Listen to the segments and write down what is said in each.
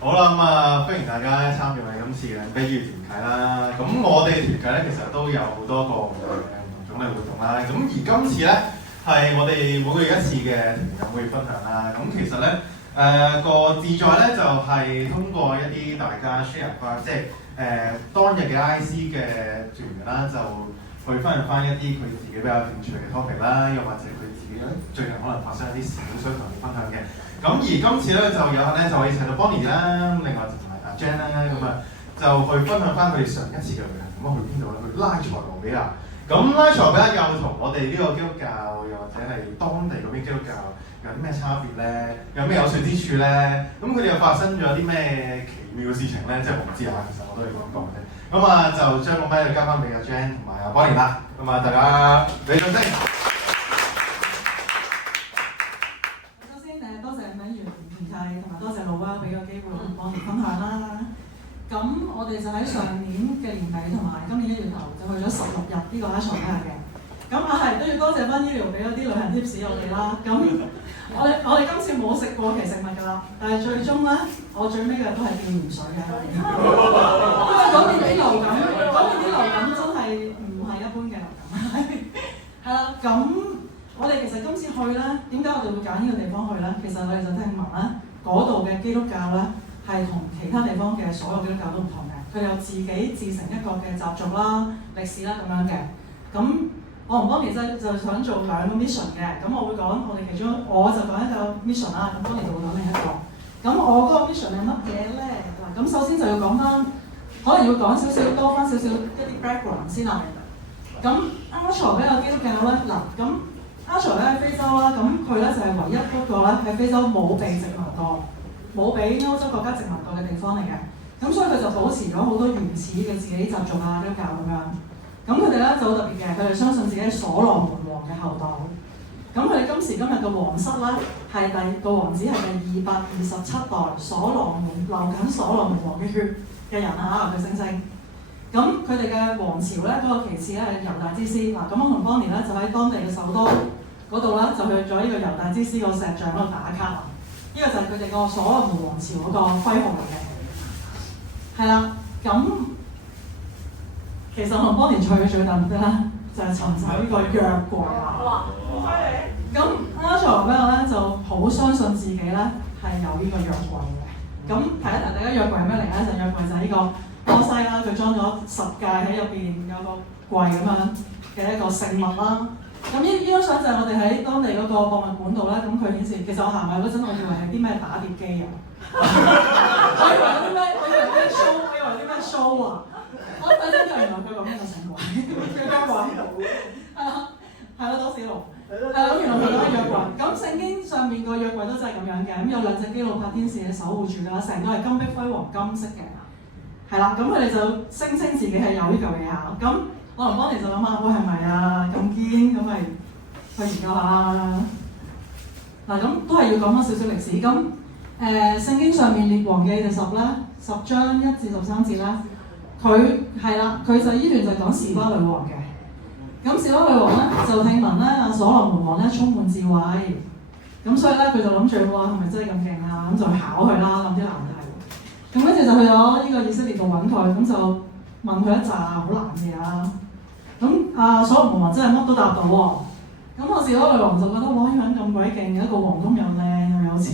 好啦，歡迎大家參與我哋今次嘅飛魚團契啦。咁我哋團契咧其實都有好多個唔同種類活動啦。咁而今次咧係我哋每個月一次嘅團友會分享啦。咁其實咧個自在咧就係通過一啲大家 share 翻，即係當日嘅 IC 嘅團員啦，就去分享翻一啲佢自己比較興趣嘅 topic 啦，又或者佢自己最近可能發生一啲事好想同你分享嘅。咁而今次咧就有幸咧就可以請到 Bonnie 啦，另外同埋阿 Jan 啦，咁就去分享翻佢哋上一次嘅旅行，咁去邊度咧？去拉塞羅比亞。咁拉塞羅比亞又同我哋呢個基督教，又或者係當地嗰邊基督教有啲咩差別咧？有咩有趣之處咧？咁佢哋又發生咗啲咩奇妙嘅事情咧？即係我唔知啊，其實我都係咁講啫。咁就將個咪交翻俾阿 Jan 同埋阿 Bonnie 啦。咁大家俾掌聲。同埋多謝老蛙俾個機會幫我哋分享啦。咁我哋就喺上年嘅年底同埋今年1月頭就去咗16日呢個拉塞羅比亞嘅。咁都要多謝翻醫療俾嗰啲旅行 tips 我哋啦。咁我哋今次冇食過期食物㗎啦，但係最終咧，我最尾嘅都係吊鹽水嘅。因為嗰邊啲流感真係唔係一般嘅流感。係啦，咁我哋其實今次去咧，點解我哋會揀呢個地方去咧？其實我哋就聽聞咧。嗰度嘅基督教咧，係同其他地方嘅所有基督教都唔同嘅，佢有自己自成一個嘅習俗啦、歷史啦咁樣嘅。咁我同 Bonnie 就想做2個 mission 嘅，咁我會講我哋其中，我就講一個 mission 啦，咁 Bonnie 就會講另一個。咁我嗰個 mission 係乜嘢咧？嗱，咁首先就要講翻，可能要講多翻少少一啲 background 先啦。咁拉塞羅比亞基督教咧，咁拉塞羅比亞喺非洲啦，咁佢咧就係唯一一個咧喺非洲冇被殖民過、冇俾歐洲國家殖民過嘅地方嚟嘅。咁所以佢就保持咗好多原始嘅自己習俗啊、基督教咁樣。咁佢哋咧就好特別嘅，佢哋相信自己係所羅門王嘅後代。咁佢哋今時今日嘅皇室咧係個王子係第227代所羅門流緊所羅門王嘅血嘅人啊，佢聲。咁佢哋嘅王朝咧嗰個其次咧係猶大之師。嗱，咁我同 Bonnie 咧就喺當地嘅首都嗰度咧就去咗呢個猶大之師個石像嗰度打卡啊！呢個就係佢哋個所羅門王朝嗰個徽號嚟嘅。係啦，咁其實我同 Bonnie 去嘅最大目的咧就係尋找呢個約櫃啦。哇！好犀利！咁拉塞羅比亞咧就好相信自己咧係有呢個約櫃嘅。咁睇一睇大家約櫃係咩嚟咧？就約櫃就係呢個。摩西啦，佢裝咗10誡喺入邊，有個櫃咁樣嘅一個聖物啦。咁呢張相就係我哋喺當地嗰個博物館度咧，咁佢顯示，其實我行埋嗰陣，我以為係啲咩打碟機啊，我以為啲咩 show 啊，我睇真係原來佢咁樣嘅聖櫃，佢間櫃喺度，係咯，多士爐，咁原來佢嗰個約櫃。咁聖經上面個約櫃都真係咁樣嘅，咁有2隻基路伯天使嘅守護住㗎啦，成個係金碧輝煌金色嘅。係啦，咁佢哋就聲稱自己係有呢嚿嘢下，咁我同 Bonnie 就諗下，喂係咪啊咁堅，咁咪去研究下啦。嗱，咁都係要講翻少少歷史。咁聖經上面列王記第10啦，10章1至13節啦，佢係啦，佢就依段就講示巴女王嘅。咁示巴女王咧就聽聞咧阿所羅門王咧充滿智慧，咁所以咧佢就諗住話係咪真係咁勁啊？咁就去考佢啦，諗啲難題。咁跟住就去咗呢個以色列度揾佢，咁就問佢一紮好難嘅嘢啦。咁所羅門王真係乜都答到喎。咁我示巴女王就覺得哇，呢個人咁鬼勁，一個王宮又靚又有錢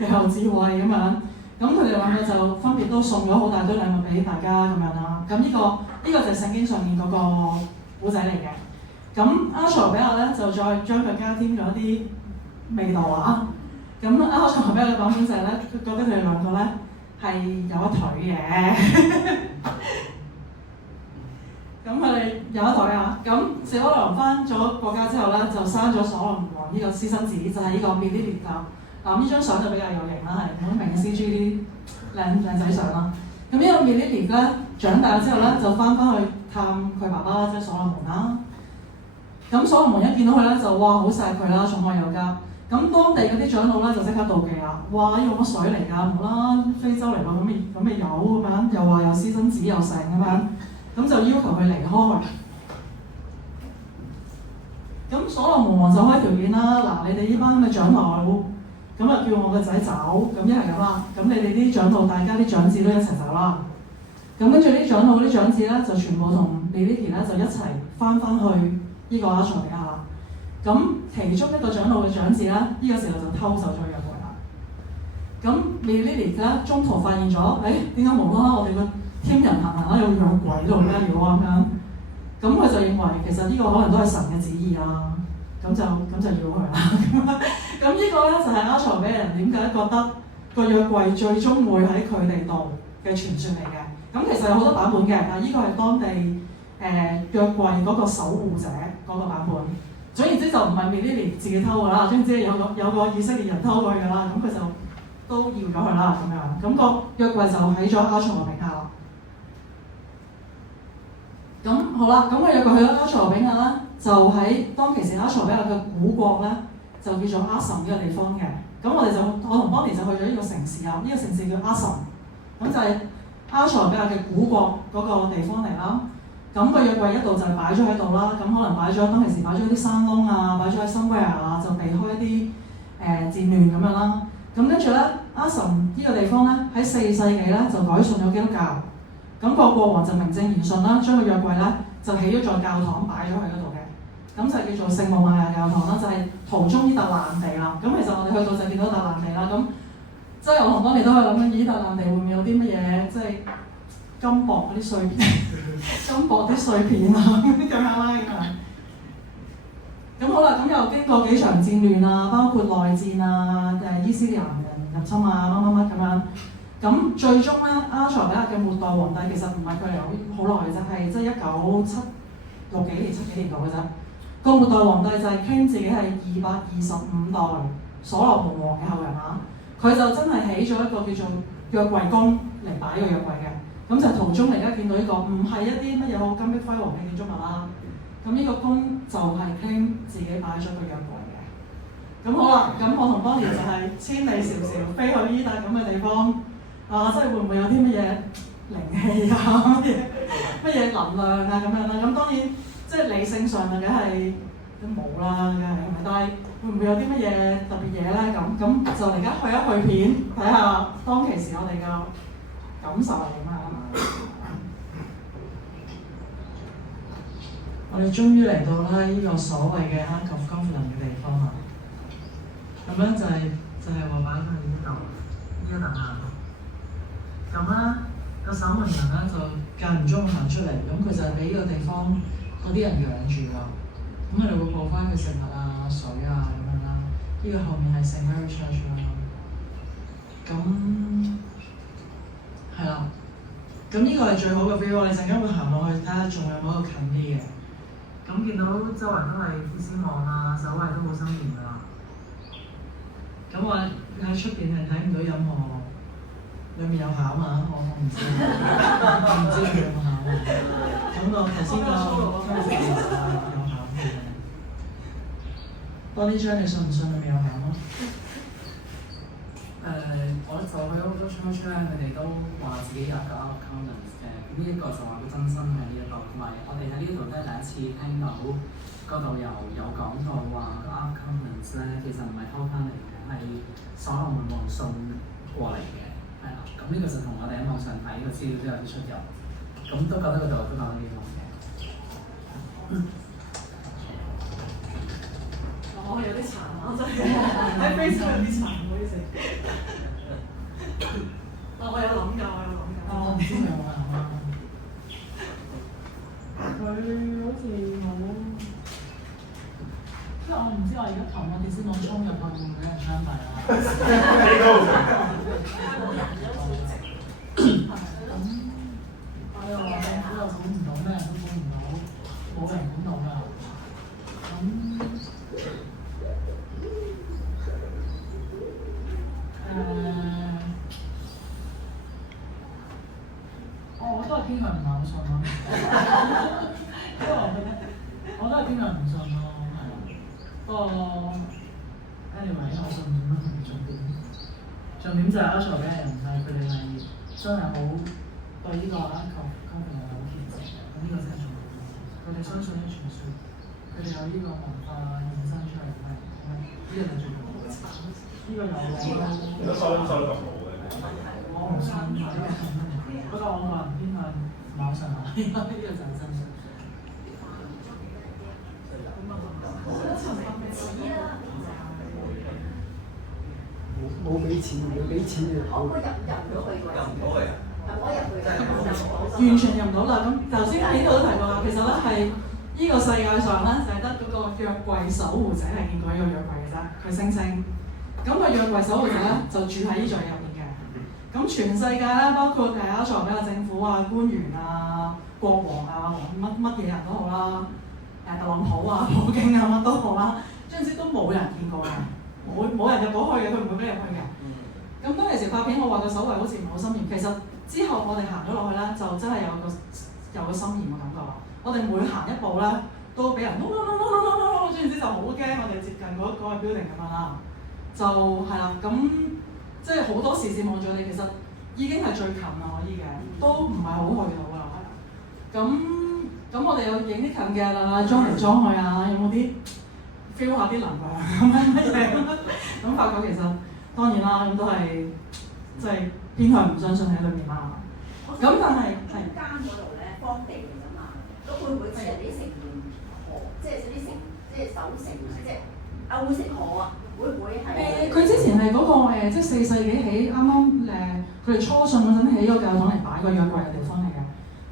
又有智慧咁樣。咁佢哋兩個就分別都送咗好大堆禮物俾大家咁樣啦。咁呢個就係聖經上面嗰個古仔嚟嘅。咁拉塞羅比亞咧就再將佢加添咗一啲味道啊。咁拉塞羅比亞嘅版本就係咧，佢覺得佢哋兩個咧係有一腿嘅，咁佢哋有一腿啊！咁示巴女王翻咗國家之後咧，就生咗所羅門王呢個私生子，就係呢個米利列啦。嗱，呢張相就比較有型啦，係好明嘅 CG 啲靚仔相啦。咁呢個米利列咧長大之後咧，就翻去探佢爸爸即係所羅門啦。咁所羅門一見到佢咧，就哇好錫佢啦，寵愛有加。咁當地嗰啲長老咧就即刻妒忌啦！哇！呢個乜水嚟㗎？冇啦，非洲嚟㗎，咁咪有咁樣，又話有私生子又成咁樣，咁就要求佢離開。咁所羅門王就開條件啦，嗱，你哋呢班咁嘅長老，咁啊叫我個仔走，咁一係咁啦，咁你哋啲長老大家啲長子都一齊走啦。咁跟住啲長老啲長子咧就全部同 Lilith 咧就一齊翻去呢個阿塞比亞啦。咁其中一個長老嘅長子咧，呢個時候就偷走咗約櫃啦。咁 Lilith 咧中途發現咗，誒點解無啦啦我哋個 team 人行有約櫃喺度咩料啊咁樣？咁佢就認為其實呢個可能都係神嘅旨意啦。咁就要佢啦。咁呢個咧就係阿塞比人點解覺得個約櫃最終會喺佢哋度嘅傳說嚟嘅。咁其實有好多版本嘅，但係呢個係當地約櫃嗰個守護者嗰個版本。總言之就唔係 Lilith 自己偷㗎啦，總之有個以色列人偷過去㗎啦，咁佢就都要咗佢啦咁樣。咁個約櫃就喺咗阿塞比亞啦。咁好啦，咁個約櫃去咗阿塞比亞啦，就喺當其時阿塞比亞嘅古國咧，就叫做阿什呢個地方嘅。咁我同邦尼就去咗呢個城市啊，呢個城市叫阿什，咁就係阿塞比亞嘅古國嗰個地方嚟啦。咁個約櫃一度就擺咗喺度啦，咁可能當其時擺咗啲山窿啊，擺咗喺 somewhere 啊，就避開一啲戰亂咁樣啦。咁跟住咧，阿什呢個地方咧喺4世紀咧就改信咗基督教。咁個國王就名正言順啦，將個約櫃咧就起咗在教堂擺咗喺嗰度嘅，咁就叫做聖母瑪利亞教堂啦，就係途中呢笪爛地啦。咁其實我哋去到就見到笪爛地啦，咁即係我同當年都係諗緊，咦，笪爛地會唔會有啲乜嘢，即係金箔嗰啲碎片，金箔啲碎片啊咁樣啦咁樣。咁好啦，咁又經過幾場戰亂啊，包括內戰啊，伊斯蘭人入侵啊，乜咁樣。咁最終咧，阿塞比亞嘅末代皇帝其實唔係佢嚟好耐嘅啫，係即係1976幾年、7幾年度嘅啫。個末代皇帝就係傾自己係225代所羅門王嘅後人啊。佢就真係起咗一個叫做約櫃宮嚟擺個約櫃嘅。咁就途中而家見到呢個唔係一啲乜嘢好金碧輝煌嘅建築物啦。咁呢個宮就係傾自己擺咗個約櫃嘅。咁好啦，咁我同邦尼就係千里迢迢飛去呢笪咁嘅地方。即係會唔會有啲乜嘢靈氣啊？乜嘢能量啊咁樣啦？咁當然即係理性上梗係都冇啦，梗係咪？但係會唔會有啲乜嘢特別嘢咧？咁就而家去一去片睇下當其時我哋嘅感受係點啊？我哋終於嚟到咧呢個所謂嘅黑暗高能嘅地方啦。咁樣就係話擺喺呢度呢一笪啊。咁咧，個守門人咧就間唔中行出嚟，咁佢就係俾呢個地方嗰啲人養住啦。咁佢哋會報翻佢食物啊、水啊咁樣啦。呢個後面係聖 Mary Church 啦。咁係啦。咁呢個係最好嘅 view， 我哋陣間會行落去睇下仲有冇一個近啲嘅。咁見到周圍都係鐵絲網啊，守衞都好森嚴㗎啦。咁我喺出邊係睇唔到任何。裏面有餡啊！我唔知，我唔知裏面有冇餡啊。咁我頭先個有餡嘅。多啲張，你信唔信裏面有餡啊？我就去好多 church 咧，佢哋都話自己有個 accountants 嘅，咁呢一個就話佢真身喺呢一度，同埋我哋喺呢度咧第一次聽到嗰度有講到話個 accountants 咧其實唔係偷翻嚟嘅，係所羅門王送過嚟嘅。係啦，咁呢個就同我哋喺網上睇個資料都有啲出入，咁都覺得嗰度都講得幾好嘅。我有啲殘啊，真係喺 Facebook 有啲殘，唔好意思。我有諗㗎。我唔知佢有冇諗啊。佢好似冇，即係我唔知我而家投我哋先網衝入去會唔會俾人槍斃啊？我又話政府又管唔到，咩人都管唔到，冇人管到㗎。我都係偏向唔係好信咯。因為我都係偏向唔信咯，係啊。不過 anyway， 我信唔信都唔重點。重點就係阿塞比亞人係佢哋係真係好對呢個阿球係好虔誠嘅，咁呢個先係重點。佢哋相信啲傳說，佢哋有呢個文化衍生出嚟，係呢個就最重要嘅。呢個有嘅。都收得咁好嘅。我唔信嘅，不過我個人偏向網上買，呢個就係真相。冇俾錢，要俾錢就好。入唔到去㗎？入唔到去啊！入去完全入唔到啦！咁頭先喺度都提過啦，其實咧係呢個世界上咧就係得嗰個約櫃守護者係見過呢個約櫃嘅啫，佢聲稱。咁個約櫃守護者咧就住喺呢座入面嘅。咁全世界咧，包括阿塞拜疆政府啊、官員啊、國王啊、乜嘢人都好啦，特朗普啊、普京啊乜都好啦，總之都冇人見過嘅，冇人入到去嘅，佢唔會俾你入去嘅。咁當其時拍片，我話個守衛好似唔係好森嚴，其實之後我哋行咗落去咧，就真係有個森嚴嘅感覺啦。我哋每行一步咧，都俾人總之就好驚，我哋接近嗰個 building 咁樣啦。就係啦，咁即係好多視線望住你，其實已經係最近啦，可以嘅，都唔係好去到啦，係啦。咁我哋有影啲近嘅啦，裝嚟裝去啊，有冇啲 feel 下啲能量咁樣乜嘢？咁發覺其實當然啦，咁都係即係偏向唔相信喺裏面啦。咁但係中間嗰度咧，荒地嚟㗎嘛，咁會唔會似人哋啲成員河，即係啲成即係守城，即係歐式河啊？會唔會係？佢之前係嗰個即係4世紀起，啱啱佢哋初信嗰陣起咗教堂嚟擺個約櫃嘅地方嚟嘅。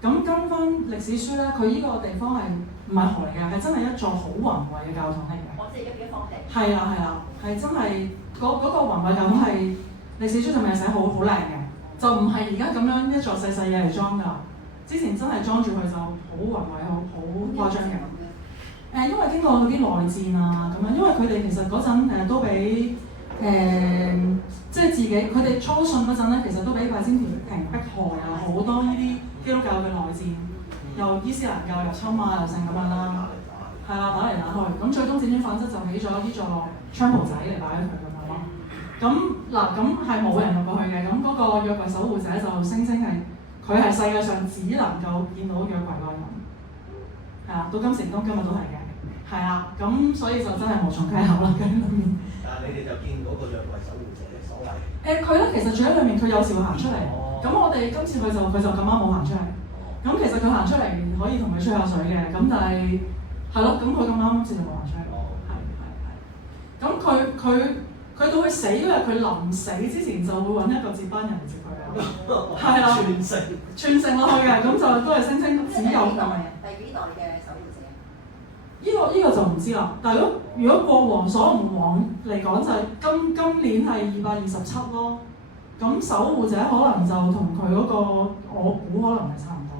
咁跟翻歷史書咧，佢呢個地方係唔係河嚟嘅，係真係一座好宏偉嘅教堂嚟嘅。我即係一荒地。係啦，係真係嗰個宏偉教堂係歷史書上面係寫好靚嘅，就唔係而家咁樣一座細細嘢嚟裝㗎。之前真係裝住佢就好宏偉，好誇張嘅。因為經過嗰啲內戰啊咁樣，因為佢哋其實嗰陣都俾即係自己佢哋初信嗰陣咧，其實都俾拜占庭迫害啊，好多呢啲基督教嘅內戰，又伊斯蘭教入侵啊，又成咁樣啦，係啦，打嚟打去，咁最終輾轉反側就起咗呢座菖蒲仔嚟擺喺佢咁樣咯。咁嗱，咁係冇人入過去嘅，咁嗰個約櫃守護者就聲稱係佢係世界上只能夠見到約櫃嗰個人，係啦，到今時今日都係嘅。係啦，咁所以就真係無從稽考啦，喺裏面。但係你哋就見嗰個約櫃守護者所謂。佢咧其實住喺裏面，佢有時會行出嚟。咁我哋今次佢就咁啱冇行出嚟。咁其實佢行出嚟可以同佢吹下水嘅，咁但係係咯，咁佢咁啱今次就冇行出嚟。係。咁佢到佢死嗰日，佢臨死之前就會揾一個接班人嚟接佢啊。係啦。傳承落去嘅，咁就都係聲稱只有佢。第幾代嘅守護者？呢個就唔知啦，但係如果國王所羅門王嚟講就係今年係227咯，咁守護者可能就同佢嗰個我估可能係差唔多。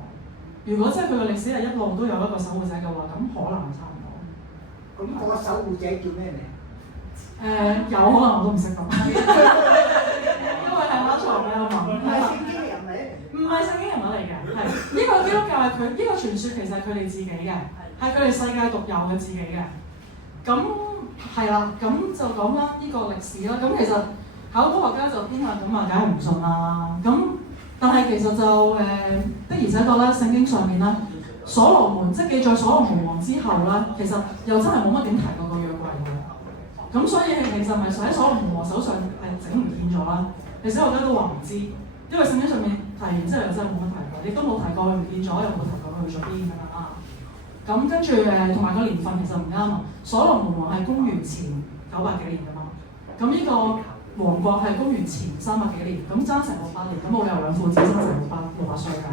如果即係佢嘅歷史係一路都有一個守護者嘅話，咁可能係差唔多。咁嗰個守護者叫咩名？有可能我都唔識講，因為係馬賽比較文。係聖經嘅人嚟？唔係聖經人物嚟嘅，係呢個基督教係佢呢個傳說其實係佢哋自己嘅。係佢哋世界獨有嘅自己嘅，咁係啦，咁就講翻呢個歷史啦。咁其實考古學家就偏向咁話，梗係唔信啦。咁但係其實就的而且確咧，聖經上面咧，所羅門即係記載所羅門王之後咧，其實又真係冇乜點提過個約櫃嘅。咁所以其實咪喺所羅門王手上係整唔見咗啦。歷史學家都話唔知，因為聖經上面提完之後又真係冇乜提過，亦都冇提過佢唔見咗，又冇提過佢去咗邊咁樣啦。咁跟住同埋個年份其實唔啱啊！所羅門王係公元前900幾年㗎嘛，咁呢個王國係公元前300幾年，咁爭成600年，咁冇理由兩父子爭成600歲㗎。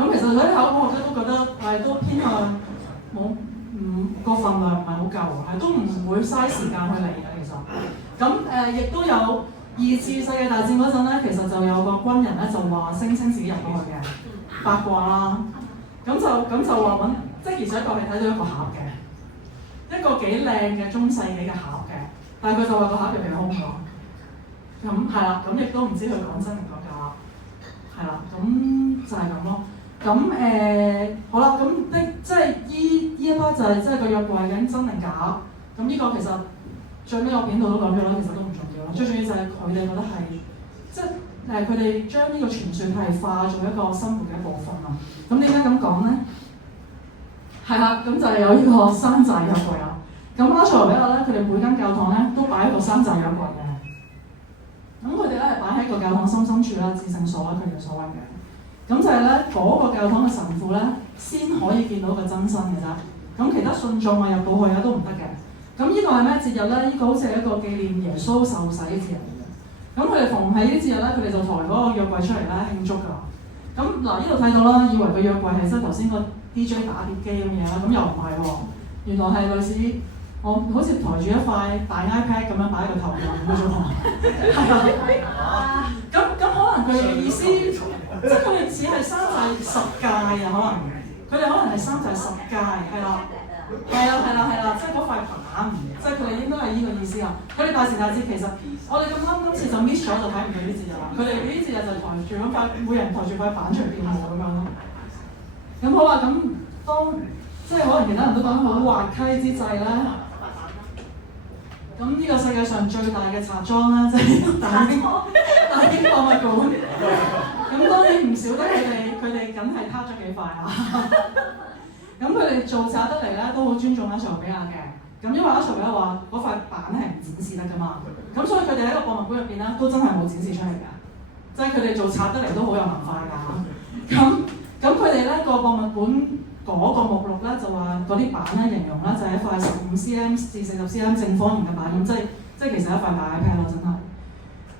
咁其實嗰啲考古學家都覺得都偏向冇個份量唔係好夠，都唔會嘥時間去嚟嘅其實。咁亦都有2次世界大戰嗰陣咧，其實就有個軍人咧就話聲稱自己入咗去嘅八卦啦，咁就話揾。即係而且確係睇到一個盒嘅，一個幾靚嘅中世紀嘅盒嘅，但係佢就話個盒入邊空咗，咁係啦，咁亦都唔知佢講真定講假，係啦，咁就係咁咯。咁好啦，咁即係依一 part 就係即係個約櫃究竟真定假？咁呢個其實最尾我片度都講咗啦，其實都唔重要啦。最重要就係佢哋覺得係即係佢哋將呢個傳說係化做一個生活嘅一部分啊。咁點解咁講咧？係啦，咁就係有呢個山寨約櫃啦。咁拉塞羅比亞咧，佢哋每間教堂咧都擺一個山寨約櫃嘅。咁佢哋咧係擺喺個教堂深處啦，至聖所啦，佢哋所謂嘅。咁就係咧嗰個教堂嘅神父咧，先可以見到個真身嘅啫。咁其他信眾啊入到去啊都唔得嘅。咁呢個係咩節日咧？呢個好似係一個紀念耶穌受洗嘅節日嚟嘅。咁佢哋逢喺呢啲節日咧，佢哋就抬嗰個約櫃出嚟咧慶祝㗎。咁嗱，呢度睇到啦，以為個約櫃係即係頭先個 DJ 打碟機咁嘢啦，咁又唔係喎，原來係類似我好似抬住一塊大 iPad 咁樣擺喺個頭度咁嘅啫喎。咁可能佢哋嘅意思，即係佢哋似係三祭十戒啊，可能佢哋可能係三祭十戒，係啦，即係嗰塊板，即係佢哋應該係呢個意思啊。佢哋大時大節其實我哋咁啱今次就 miss 咗，就睇唔到呢節日啦。佢哋呢節日就抬住嗰塊，每人抬住塊板出嚟跳舞咁樣咯。咁好啦，咁當即係可能其他人都講好滑稽之際咧。咁呢個世界上最大嘅茶莊啦，即係大英博物館。咁當然唔少得佢哋梗係撻咗幾塊啊。咁佢哋做賊得嚟咧，都好尊重埃塞俄比亞嘅。咁因為埃塞俄比亞話嗰塊板係唔展示得㗎嘛，咁所以佢哋喺個博物館入邊咧，都真係冇展示出嚟㗎。即係佢哋做賊得嚟都好有文化㗎。咁佢哋咧個博物館嗰個目錄咧就話嗰啲板咧形容咧就係一塊15cm 至40cm正方形嘅板，咁即係其實一塊大 iPad 咯，真係。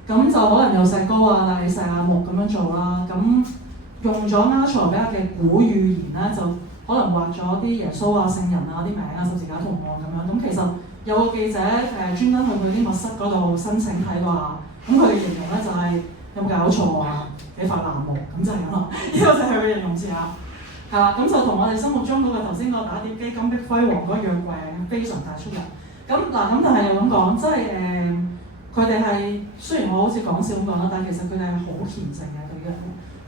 咁就可能由石膏啊、大理石啊、木咁樣做啦。咁用咗埃塞俄比亞嘅古語言咧，就可能畫咗啲耶穌啊、聖人啊啲名啊、十字架圖案咁樣。咁其實有個記者專登去佢啲密室嗰度申請睇話，咁佢哋形容咧就係有冇搞錯啊？幾塊藍木咁就係咁咯。呢個就係佢形容詞啊。係啦，咁就同我哋心目中嗰個頭先個打碟機金碧輝煌嗰個約櫃非常大出入。咁嗱，咁但係又咁講，即係佢哋係雖然我好似講笑咁講啦，但係其實佢哋係好虔誠嘅對於人。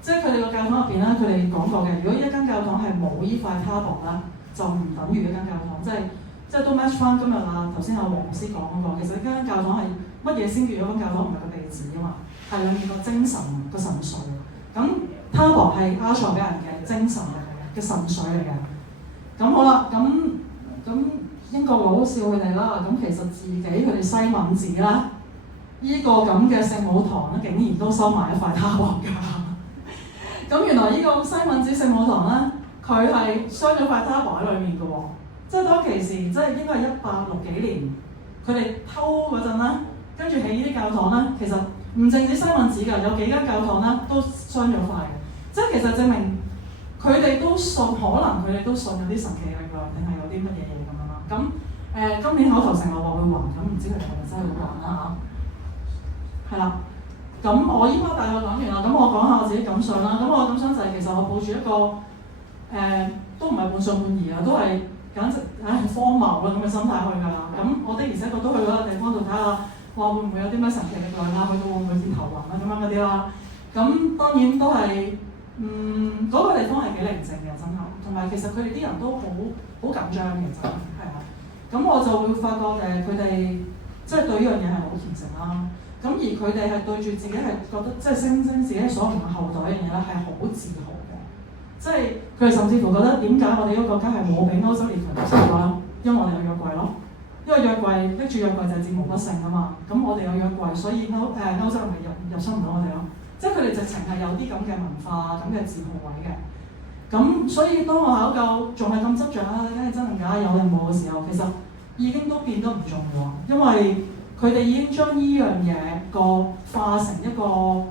即係佢哋個教堂入邊咧，佢哋講過嘅，如果一間教堂係冇依塊他泊啦，就唔等於一間教堂。即係都 match 翻今日啊頭先阿黃老師講嗰個，其實一間教堂係乜嘢先叫一間教堂？唔係個地址啊嘛，係裡面個精神個神髓。咁他泊係埃塞俄比亞人嘅精神嘅神髓嚟嘅。咁好啦，咁英國佬笑佢哋啦。咁其實自己佢哋西敏寺啦，呢個咁嘅聖母堂咧，竟然都收埋一塊他泊㗎。咁原來呢個西敏寺聖母堂咧，佢係鑲咗塊他泊喺裡面嘅喎。即係當其時，即係應該係1860幾年，佢哋偷嗰陣啦，跟住起呢啲教堂咧，其實唔淨止西敏寺㗎，有幾間教堂咧都鑲咗塊嘅。即係其實證明佢哋都信，可能佢哋都信有啲神奇力量，定係有啲乜嘢嘢咁樣啦。咁今年口頭承諾話會還，咁唔知佢哋係咪真係會還啦嚇？係啦。咁我依家大概講完啦，咁我講下我自己感想啦。咁我感想就係其實我抱住一個都唔係半信半疑啊，都係簡直荒謬啦咁嘅心態去㗎啦。咁我的而且確都去嗰個地方度睇下，話會唔會有啲咩神奇力量啊？去到會唔會見頭暈啊咁樣嗰啲啦。咁當然都係嗰個地方係幾寧靜嘅真係，同埋其實佢哋啲人都好緊張嘅真係，係啊。咁我就會發覺佢哋即係對呢樣嘢係好虔誠啦。咁而佢哋係對住自己係覺得，即係聲稱自己所唔係後代一樣嘢咧，係好自豪嘅。即係佢哋甚至乎覺得點解我哋呢個國家係冇俾歐洲列強入侵啦？因為我哋有約櫃咯。因為約櫃拎住約櫃就係戰無不勝啊嘛。咁我哋有約櫃，所以歐洲人咪入侵唔到我哋咯。即係佢哋直情係有啲咁嘅文化、咁嘅自豪位嘅。咁所以當我考究仲係咁執着啊，梗係真定假有定冇嘅時候，其實已經都變得唔重要，因為佢哋已經將呢樣嘢化成一個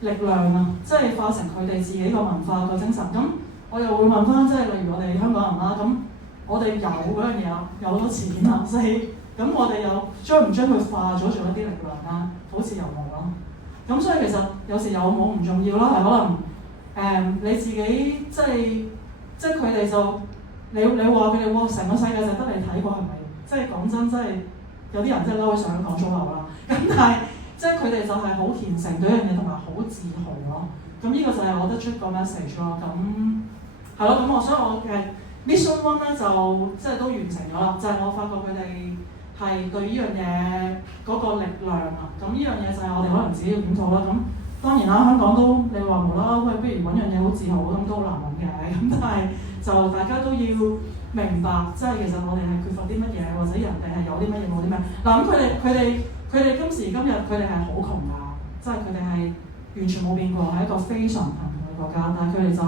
力量啊，即係化成佢哋自己個文化個精神。咁我又會問翻，即係例如我哋香港人啦，咁我哋有嗰樣嘢啊，有咗錢啊，所以咁我哋又將唔將佢化咗做一啲力量啊？好似又冇咯。咁所以其實有時有冇唔重要啦，係可能你自己即係佢哋就你話佢哋哇成個世界就得你睇過係咪？即係講真，真係有啲人真係嬲起上嚟講粗口啦。咁但係即係佢哋就係好虔誠對一樣嘢，同埋好自豪咯。咁呢個就係我得出個 message 咯。咁係咯，咁所以我嘅 mission one 咧就即係都完成咗啦。就係我發覺佢哋係對呢樣嘢嗰個力量啊。咁呢樣嘢就係我哋可能自己要檢討啦。咁當然啦，香港都你話無啦啦喂，不如揾樣嘢好自豪咁都好難揾嘅。咁但係就大家都要明白，即係其實我哋係缺乏啲乜嘢，或者人哋係有啲乜嘢冇啲咩。嗱咁佢哋今時今日佢哋係好窮㗎，即係佢哋係完全冇變過，係一個非常貧窮嘅國家，但係佢哋就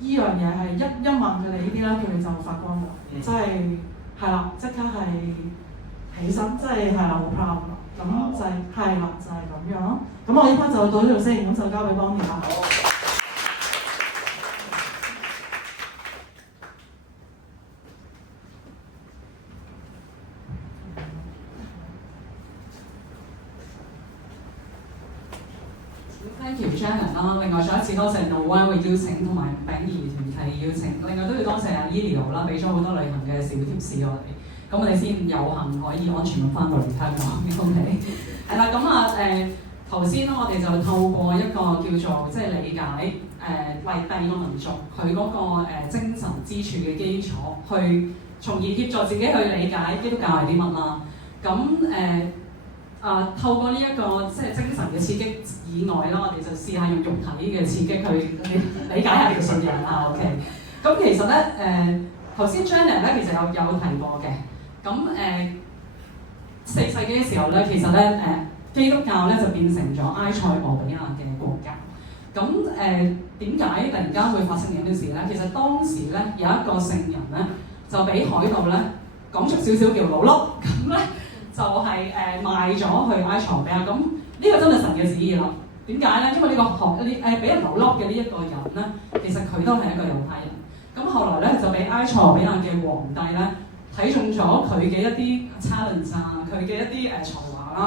依樣嘢係一問佢哋呢啲咧，佢哋就發光㗎，即係啦，即刻係起身，即係係啦，好 proud 㗎，咁就係啦，就係咁樣。咁我呢 part 就到呢度先，咁就交俾Bonnie啦。Thank you Janet 啦，另外再一次多謝 Noel 嘅邀請同埋餅兒團體邀請，另外都要多謝阿 Elio 啦，俾咗好多旅行嘅小貼士我哋，咁我哋先有幸可以安全咁翻到嚟香港嘅屋企。係啦，咁頭先啦，我哋就透過一個叫做即係理解第二個民族佢嗰個精神支柱嘅基礎，去從而協助自己去理解基督教係啲乜啦。咁透過呢一個即係精神嘅刺激以外啦，我哋就試下用肉體嘅刺激去理解下你嘅信仰啦。OK， 咁其實咧頭先 Janet 咧其實有提過嘅，咁4世紀嘅時候咧，其實咧基督教咧就變成咗埃塞俄比亞嘅國教。咁點解突然間會發生咁嘅事咧？其實當時咧有一個聖人咧就俾海盜咧講出少少叫老笠，咁咧就係賣咗去埃塞俄比亞。咁呢個真係神嘅旨意啦。點解咧？因為呢個俾人老笠嘅呢一個人咧，其實佢都係一個猶太人。咁後來咧就俾埃塞俄比亞嘅皇帝咧睇中咗佢嘅一啲 talent 啊，佢嘅一啲才華啦。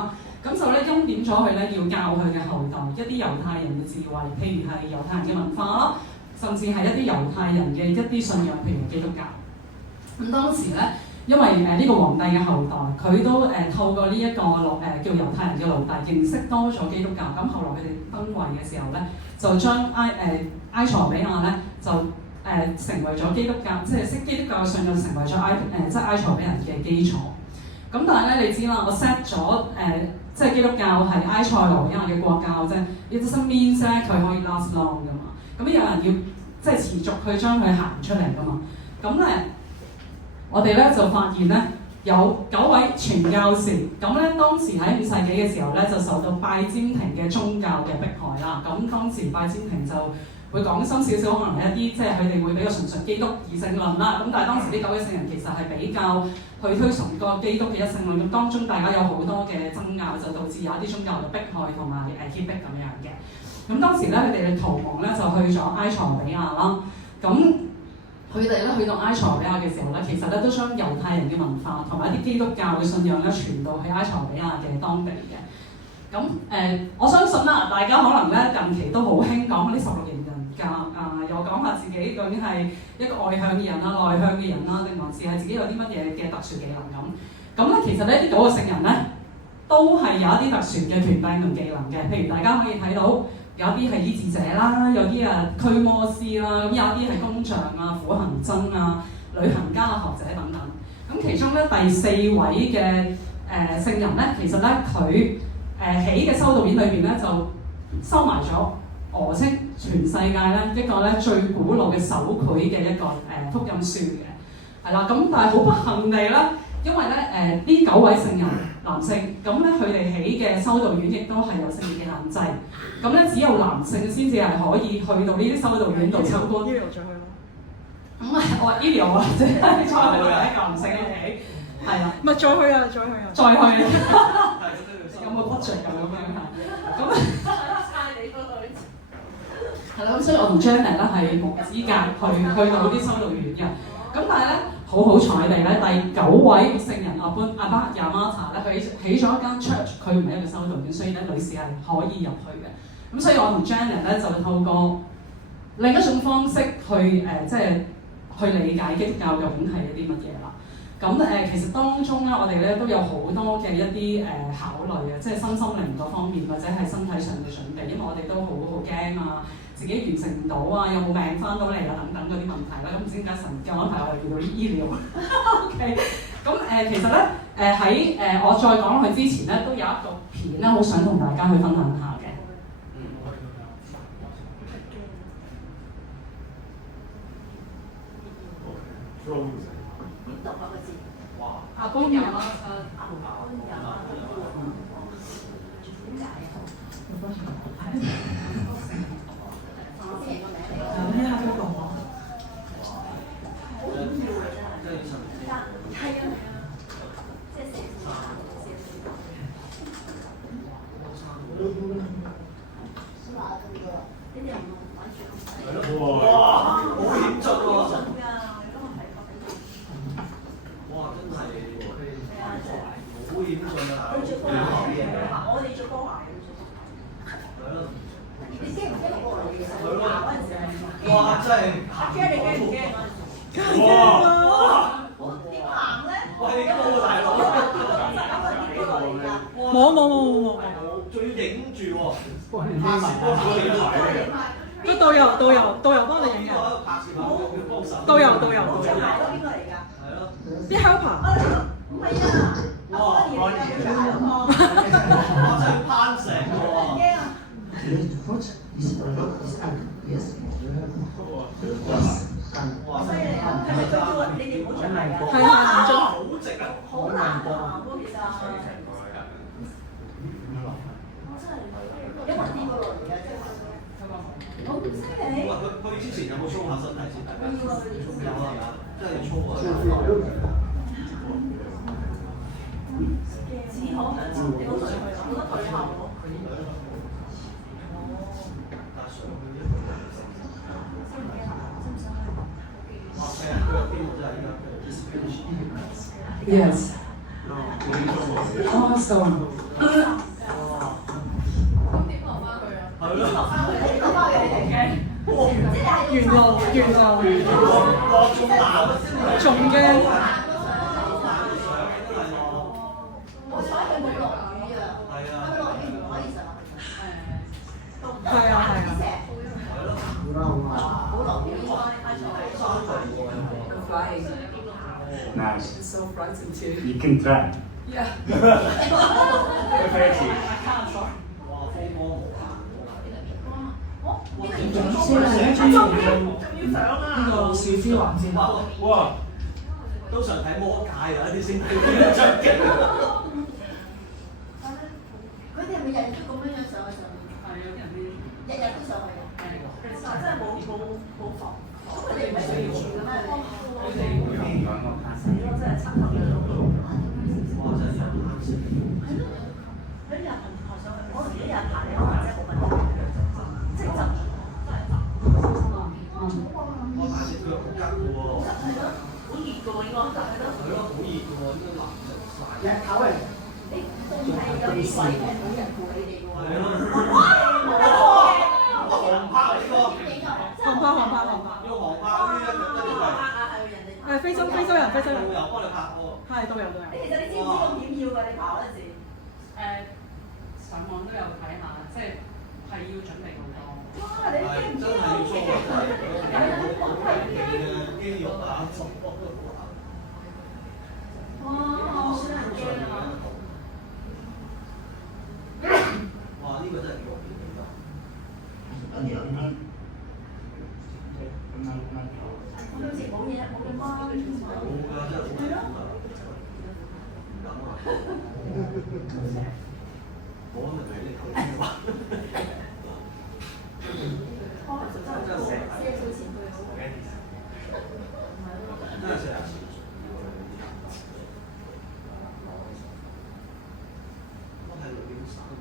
咁就咧欽點咗佢咧，要教佢嘅後代一啲猶太人嘅智慧，譬如係猶太人嘅文化啦，甚至係一啲猶太人嘅一啲信仰，譬如基督教。咁當時咧，因為呢個皇帝嘅後代，佢都透過呢一個叫猶太人嘅奴隸認識多咗基督教。咁後來佢哋登位嘅時候咧，就將埃塞俄比亞咧就成為咗基督教，即係識基督教嘅信仰成為咗即係埃塞俄比亞人嘅基礎。咁但係咧，你知啦，我 set 咗即係基督教係埃塞俄比亞嘅國教啫。It doesn't mean 咧佢可以 last long 噶嘛。咁有人要即係持續去將佢行出嚟噶嘛。咁咧，我哋咧就發現咧有9位傳教士。咁咧當時喺5世紀嘅時候咧，就受到拜占庭嘅宗教嘅迫害啦。咁當時拜占庭就會講深少少，可能係一啲即係佢哋會比較純粹基督異性論啦。咁但係當時呢9位聖人其實係比較去推崇個基督嘅一性論。咁當中大家有好多嘅爭拗，就導致有一啲宗教嘅迫害同埋脅迫咁樣嘅。咁當時咧佢哋嘅逃亡咧就去咗埃塞俄比亞啦。咁佢哋咧去到埃塞俄比亞嘅時候咧，其實咧都將猶太人嘅文化同埋一啲基督教嘅信仰咧傳到去埃塞俄比亞嘅當地嘅。咁我相信啦，大家可能咧近期都好興講呢16型人格又講下自己究竟係一個外向嘅人啦、內向嘅人啦，定還是係自己有啲乜嘢嘅特殊技能咁。咁咧其實咧呢9個聖人咧都係有一啲特殊嘅權柄同技能嘅。譬如大家可以睇到有啲係醫治者啦，有啲驅魔師啦，咁有啲係工匠啊、苦行僧啊、旅行家、學者等等。咁其中咧第4位嘅聖人咧，其實咧佢起嘅修道院裏邊咧就收埋咗俄稱全世界咧一個咧最古老嘅手繪嘅一個福音書嘅，係啦。咁但係好不幸地咧，因為咧呢9位聖人男性，咁咧佢哋起嘅修道院亦都係有性別嘅限制，咁咧只有男性先至係可以去到呢啲修道院度參觀。Elio 再去咯。咁我話 Elio 啊，即係再去係男性嘅，係啦。唔係再去啊，再去啊。再去。有冇 budget 咁樣嚇？咁係啦，咁所以我同 Janet 咧係冇資格去到啲修道院嘅。咁但係咧好彩地咧，第9位聖人阿巴亞馬塔咧，佢起咗一間 church， 佢唔係一個修道院，所以咧女士係可以入去嘅。咁所以我同 Janet 咧就透過另一種方式去即係去理解基督教究竟係一啲乜嘢啦。咁其實當中咧，我哋咧都有好多嘅一啲考慮啊，即係身心靈嗰方面或者係身體上嘅準備，因為我哋都好驚啊，自己完成唔到啊，有冇命翻到嚟啊等等嗰啲問題啦。咁唔知點解神嘅安排我哋見到啲醫療。OK， 咁其實咧喺我再講落去之前咧，都有一個片咧，好想同大家去分享下嘅。讀下個字。阿公有啦，點解啊？真係阿 Ken 你驚唔驚？哇！點行咧？喂，你高啊大佬！冇，仲要影住喎。幫人孭埋個導遊幫你影嘅，拍攝下要幫手。導遊，邊個嚟㗎？係咯。啲 helper。唔係啊！哇！我真係攀成喎。驚啊！哇！犀利啊！係咪佢叫你哋唔好出嚟啊？係啊，好直啊！好難行喎，其實。我真係有冇跌過落嚟啊？真係。好犀利！哇！佢之前有冇操下身體先？有啊，真係操啊！只可你好上去，好多退後喎。搭上去一個人成。哇！係啊，佢有邊度真係依家。 Yes. Awesome. 係咯。落翻去你哋嘅，即係原路，落仲難啊！仲驚。我彩佢冇落雨啊，係啊。佢落雨唔可以上落去。係啊。係咯。好落雨應該三個喎。 Flying. Nice. It's so frightened too. You can try. Yeah. 哇！風光無限。呢個仲要要上啊！呢個小飛環先。哇！通常睇魔界啊，啲先跳得最勁。佢哋係咪日日都咁樣上去上面？係啊，日日都上去啊！真係冇防。咁佢哋唔係上住嘅咩？死咯！真係七頭人哇！真係有啱先。係咯，佢日爬上去，可能一日爬你可能真係冇問題，即係浸。我大隻腳好吉嘅喎。係咯，好熱嘅喎應該。係咯，好熱嘅喎，應該淋成晒。日頭嚟，你仲係有啲位係冇人顧你哋嘅喎。係咯。航拍呢個。航拍。要航拍呢一個係非洲人。導遊幫你拍喎。係導遊。其實你知唔知咁險要㗎？你爬嗰陣時。上網都有睇下，即係要準備好多。哇！你係真係要操啊！真係好勁嘅肌肉啊！哇！好少人驚啊！哇！呢個真係幾好見㗎。我到時冇嘢冇嘅媽。好㗎，真係好㗎。唔敢啊！我咪俾你頭先話。真係成日。真係成日。我係六點三度。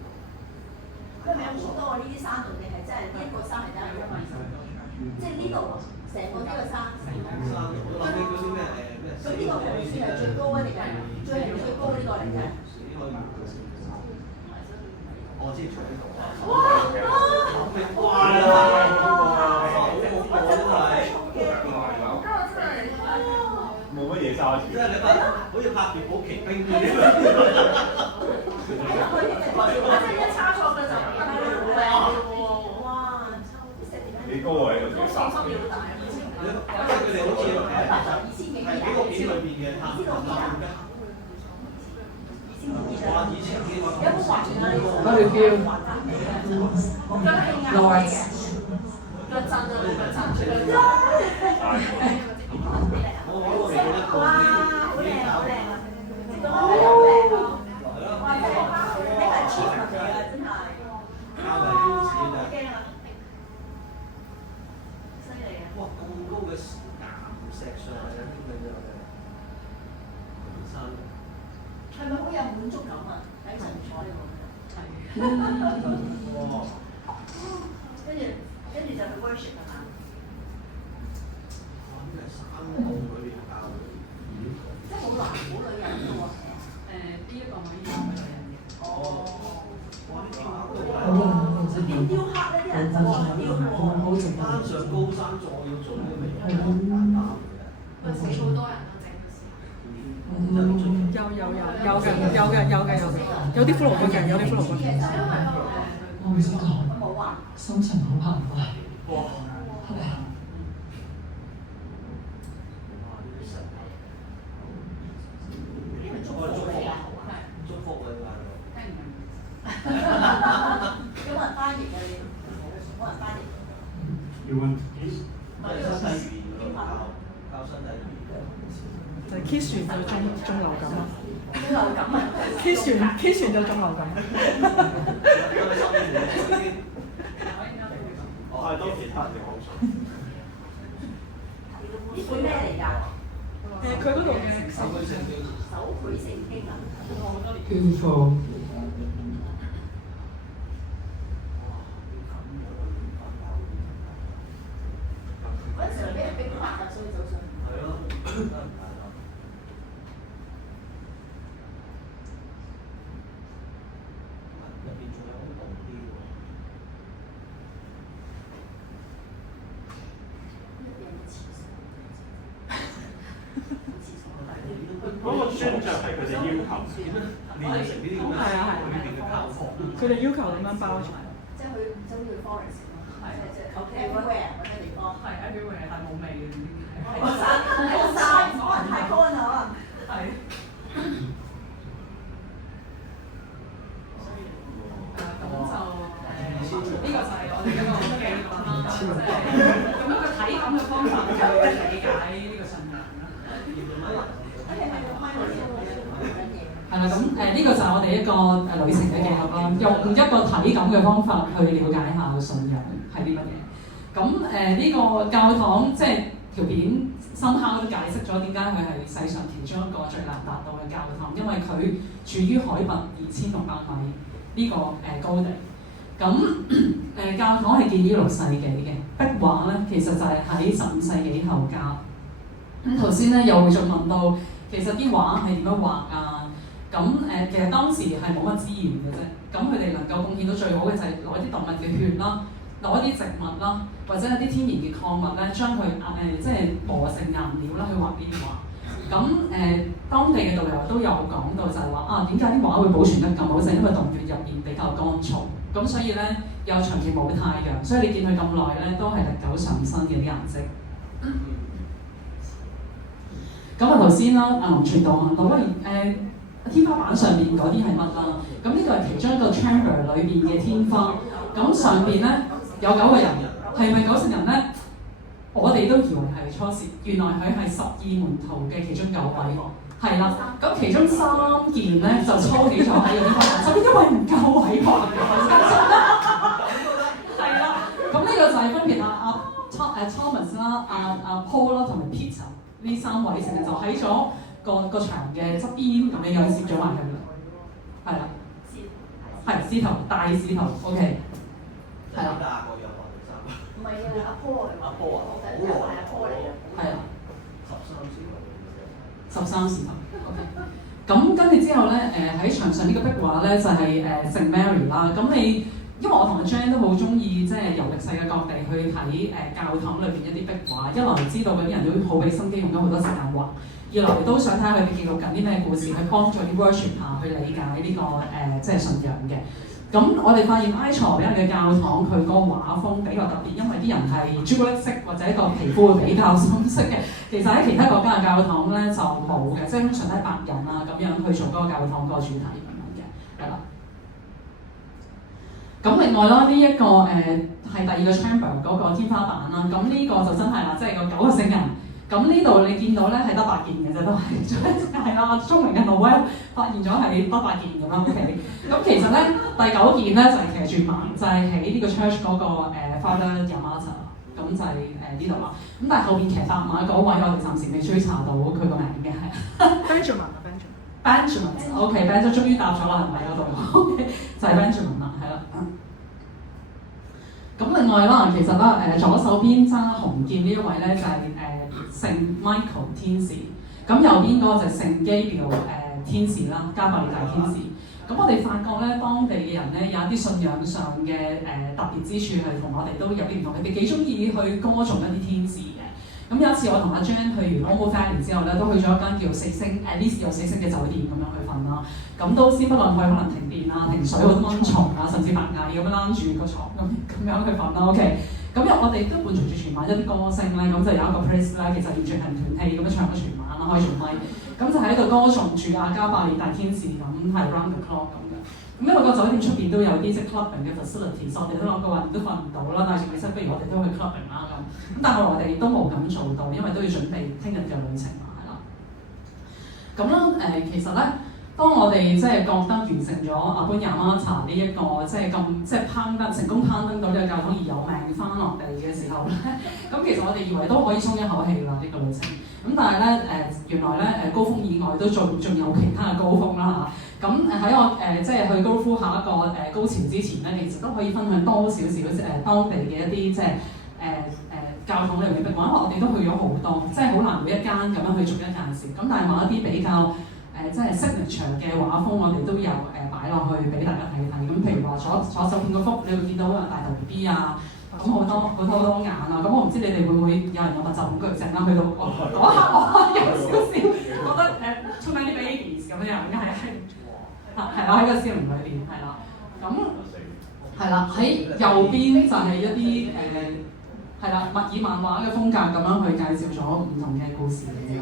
佢咪有好多呢啲山度嘅係真係一個山係真係1米，即係呢度成個呢個山。三度，我諗起嗰啲咩咩咁呢個係咪算係最高啊？定係最高呢個嚟嘅？我之前坐呢度啊。哇！哇！好恐怖真係。冇乜嘢揸住。即係你話好似拍住好奇兵咁樣。即係一差錯嘅就係啦。哇！幾高啊？呢個個信心要大啊！即係佢哋好似係紀錄片裏邊嘅探險家。哇！2000幾有冇還啊？你 How do you feel? 腳 Nice. 震啊！我未記得過。哇！好靚啊！好靚啊！好靚啊！哇！真係呢個係超人嚟㗎，真係。靠係腰子好啊！驚啊！犀利啊！哇！咁高嘅岩石上係咁樣嘅山。係咪好有滿足感啊？喺上面坐呢個。哇！跟住就去 worship 係嘛？哇！呢個生座要做呢個嘢好簡單嘅。嗰時好多人都整嘅時候。有啲骷髏骨嘅，有啲骷髏骨。我會先講，冇啊，心情好澎湃。哇！係咪啊？祝福你啊！祝福你啊！有冇人翻譯嘅你？冇人翻譯。要問即係身體語言嗰度靠身體語言。就 kiss 完就中流感啦流感啊，kiss 完就中流感。我係當其他人嘅口水。呢本咩嚟㗎？佢嗰度嘅手繪聖經。手繪聖經啊！捐貨。嗰陣時俾人逼拍㗎，所以就想。係咯，真係唔簡單。入邊仲有好動啲喎。嗰個專著係佢哋要求點樣練成呢啲咁嘅裏邊嘅教學。佢哋要求點樣包場？即係去唔中意 forest 咯，即係 everywhere 嗰啲地方。係 everywhere 係冇味嘅呢啲。我山可能太乾啦，係。咁就呢個就係我哋一個記錄啦，即係咁樣嘅體感嘅方法去理解呢個信仰啦。係啦，咁呢個就係我哋一個旅程嘅記錄啦，用一個體感嘅方法去了解下信仰係啲乜嘢。咁呢個教堂即係條片深刻都解釋咗點解佢係世上其中一個最難達到嘅教堂，因為佢處於海拔2600米呢個高地。咁教堂係建於6世紀嘅，壁畫咧其實就係喺15世紀後加。咁頭先咧又會再問到，其實啲畫係點樣畫啊？咁其實當時係冇乜資源嘅啫，咁佢哋能夠貢獻到最好嘅就係攞啲動物嘅血啦，攞啲植物啦，或者一啲天然嘅礦物咧，將佢即係磨成顏料啦，去畫呢啲畫。咁當地嘅導遊都有講到就係話點解啲畫會保存得咁好，就係因為洞穴入邊比較乾燥，咁所以咧又長期冇太陽，所以你見佢咁耐咧都係歷久常新嘅啲顏色。咁頭先啦，阿林傳道問到天花板上面嗰啲係乜啦？咁呢個係其中一個 chamber 裏邊嘅天花，咁上邊咧有9個人，係咪90人咧？我哋都以為係初時，原來佢係12門徒嘅其中9位，係啦。咁其中3件咧就抽起咗喺個天花板上邊，因為唔夠位畫。係啦，咁呢個就係分別Thomas 啦、阿 Paul 啦同埋 Peter 呢3位成日就喺咗個牆嘅側邊咁樣攝咗埋去啦，係啦，係獅頭大獅頭 ，OK， 係啦。唔係啊，阿波嚟。阿波啊，好耐。係阿波嚟嘅。係啊。13時頭 ，OK。咁跟住之後咧，喺牆上呢個壁畫咧就係聖 Mary 啦。咁你因為我同阿 Jan 都好中意即係遊歷世界各地去睇教堂裏邊一啲壁畫，一來知道嗰啲人都好俾心機，用咗好多時間畫；二來都想睇下佢哋記錄緊啲咩故事，去幫助啲 worshipper 去理解呢個即係信仰嘅。咁我哋發現埃塞俄比亞嘅教堂佢個畫風比較特別，因為啲人係朱古力色或者一個皮膚會比較深色嘅。其實喺其他國家嘅教堂咧就冇嘅，即係通常都係白人啊咁樣去做嗰個教堂嗰個主題咁樣嘅，係啦。咁另外啦，呢一個係第二個 chamber 嗰個天花板啦。咁呢個就真係啦，即係個9個聖人。咁呢度你見到咧係得8件嘅啫，都係啦。聰明嘅挪威發現咗係得8件咁啦。OK， 咁其實咧第9件咧就係騎住馬，就係喺呢個 church 嗰個Father Yamada， 咁就係呢度啦。咁但係後邊騎白馬嗰位我哋暫時未追查到佢個名嘅係 Benjamin。OK，Ben 終於答咗啦，係咪嗰度 ？OK， 就係 Benjamin 啦，係啦。咁另外啦，其實啦左手邊揸紅劍呢一位咧就係聖 Michael 天使，咁右邊嗰個就係聖基表天使啦，加百列大天使。咁我哋發覺咧，當地嘅人咧有一啲信仰上嘅特別之處係同我哋都有啲唔同，佢哋幾中意去歌頌一啲天使嘅。咁有一次我同阿 Jan 去完 Omo Valley 之後咧，都去咗一間叫4星 at least 有4星嘅酒店咁樣去瞓啦。咁都先不論佢可能停電啊、停水好多蚊蟲啊，甚至白蟻咁樣攬住個床咁樣去瞓啦。OK。咁我哋都伴隨住全晚一啲歌聲咧，咁就有一個 praise 咧，其實完全係唔斷氣咁樣唱咗全晚啦，開住咪，咁就喺度歌頌住阿加百列大天使咁，係 round the clock 咁嘅。咁因為個酒店出邊都有啲即 clubbing 嘅 facilities， 我哋都諗過話都瞓唔到啦，但係其實不如我哋都去 clubbing 啦咁。咁但係我哋都冇咁做到，因為都要準備聽日嘅旅程嘛，係啦。咁啦其實咧。當我哋即係覺得完成咗阿般亞瑪查呢一個即係咁即係攀登成功攀登到呢個教堂而有命翻落地嘅時候咧，咁其實我哋以為都可以鬆一口氣啦呢個旅程。咁但係咧原來咧高峰以外都仲有其他嘅高峰啦嚇。咁喺我即係去高呼下一個高潮之前咧，其實都可以分享多少少當地嘅一啲即係教堂裏面嘅壁畫，因為我哋都去咗好多，即係好難每一間咁樣去逐一介紹。咁但係某一啲比較即係 signature 嘅畫風，我哋都有擺落去俾大家睇睇。咁譬如話左手邊嗰幅，你會見到大頭 B B 啊，咁好多眼啊。咁我唔知你哋會唔會有人有密集恐懼症啦？去到嗰一刻我有少少覺得too many babies 咁樣嘅係啦，喺個司靈裏邊係啦。咁係啦，喺右邊就係一啲係啦，密爾漫畫嘅風格咁樣去介紹咗唔同嘅故事嘅。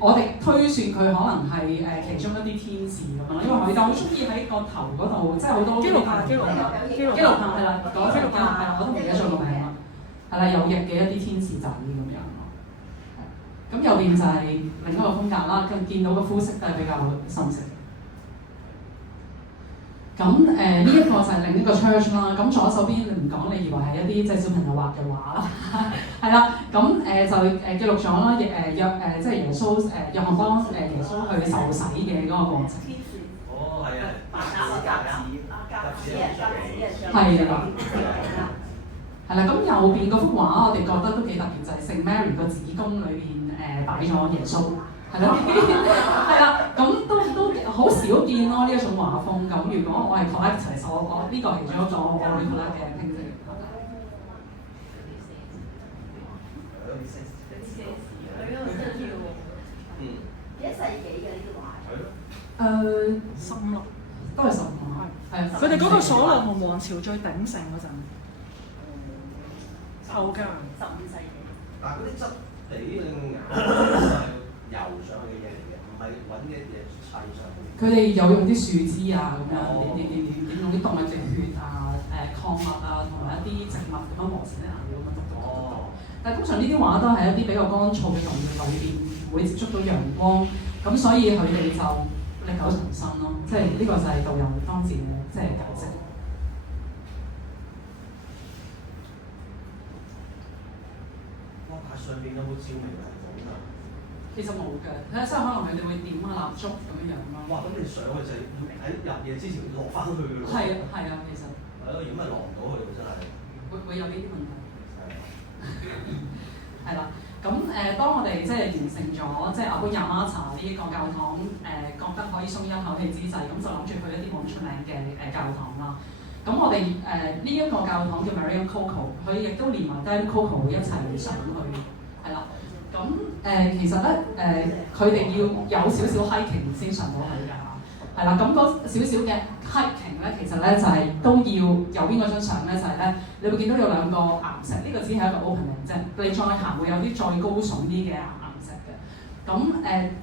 我哋推算佢可能係其中一啲天使咁樣，因為佢哋好中意喺個頭嗰度，即係好多基路柏係啦，講基路柏係啦，我都唔記得咗個名啦，係啦，有翼嘅一啲天使仔咁樣咯。咁右邊就係另一個風格啦，見到個膚色都係比較深色。咁呢一個就係另一個 church 啦。咁左手邊唔講，你以為係一啲即係小朋友畫嘅畫啦，係啦。咁就記錄咗啦，即係耶穌約翰幫耶穌去受洗嘅嗰個過程。哦，係啊，係啦，係啦。咁右邊嗰幅畫我哋覺得都幾特別，就係聖 Mary 個子宮裏邊擺咗耶穌。係啦，係啦，咁都好少見咯呢一種畫風。咁如果我係 collector， 我呢個係其中一個我會 collect 嘅 painting。幾世紀嘅呢啲畫？15都係15，係。佢哋嗰個所羅門王朝最鼎盛嗰陣，後㗎15世紀。但係嗰啲質地嘅油上去嘅嘢嚟嘅，唔係揾嘅嘢砌上去。佢哋有用啲樹枝啊咁樣，點用啲動物嘅血啊、礦物啊，同埋一啲植物咁樣磨成啲顏料咁樣讀。但係通常呢啲畫都係一啲比較乾燥嘅農業裏邊，唔會接觸到陽光，咁所以佢哋就歷久常新咯。即係呢個就係導遊當時嘅即係解釋。哇！但係上邊有冇照明系統㗎？其實冇嘅，即係可能佢哋會點下蠟燭咁樣樣咯。哇！咁你上去就係喺入夜之前落翻去㗎咯。係啊，其實。係咯，如果唔係落唔到去喎，真係。會有呢啲問題。係啦，咁當我哋即係完成咗即係阿般亞瑪查呢一個教堂覺得可以鬆一口氣之際，咁就諗住去一啲冇出名嘅教堂啦。咁我哋呢一個教堂叫 Mariam Coco， 佢亦都連埋 David Coco 一齊上去，係啦。咁其實咧佢哋要有少少 hiking 先上到去㗎，係啦。咁嗰少少嘅 hiking 咧，其實咧就係都要右邊嗰張相咧，就係咧你會見到有兩個岩石，呢個只係一個 opening 啫。你再行會有啲再高聳啲嘅岩石嘅。咁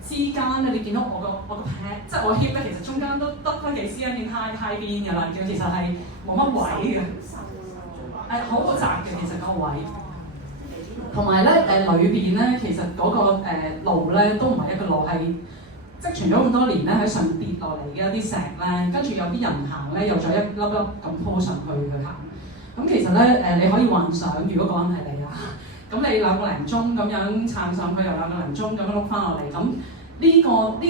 之間咧，你見到我個 pad， 即係我 hip 咧，其實中間都得翻幾 cm 揩邊㗎啦，其實係冇乜位嘅，好窄嘅其實嗰個位。同埋咧裏邊咧，其實嗰個路咧都唔係一個路，係積存咗咁多年咧喺上跌落嚟嘅一啲石咧，跟住有啲人行咧，又再一粒粒咁鋪上去行。咁其實咧你可以幻想，如果嗰人係你啊，咁你2個零鐘咁樣撐上去，又2個零鐘咁樣碌翻落嚟，咁呢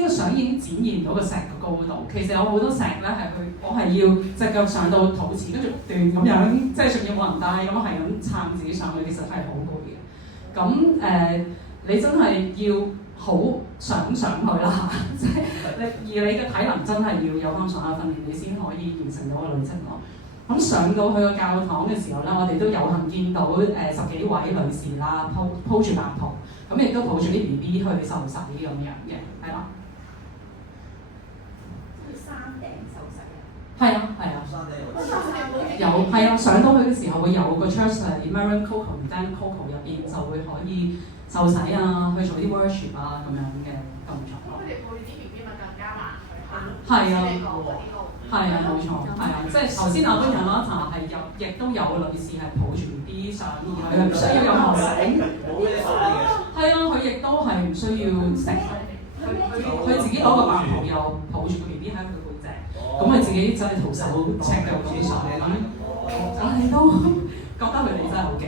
個相已經展現到個石嘅高度。其實有好多石咧係我係要隻腳上到肚臍，跟住斷咁樣，即係仲要冇人帶咁係咁撐自己上去，其實係好高嘅。咁你真係要好想上去啦，即係你而你嘅體能真係要有翻上下訓練，你先可以完成到個旅程咯。咁上到去個教堂嘅時候咧，我哋都有幸見到10幾位女士啦，鋪住白袍，咁亦都抱住啲 BB 去受洗咁樣嘅，係啦。去山頂受洗啊？係啊係啊。有係啊，上到去嘅時候會有個 church 係 Mariam Coco Dan Coco 入邊就會可以受洗啊，去做啲 worship 啊咁樣嘅動作。咁佢哋背啲 BB 咪更加難去行。係啊。係啊，冇錯，係啊，即係頭先阿 Benjamin 係亦都有女士係抱住 BB 上，佢係唔需要任何繩。係啊，佢亦都係唔需要繩。佢自己攞個白袍又抱住個 BB 喺佢背脊，咁佢自己真係徒手赤腳咁上，咁我哋都覺得佢哋真係好勁，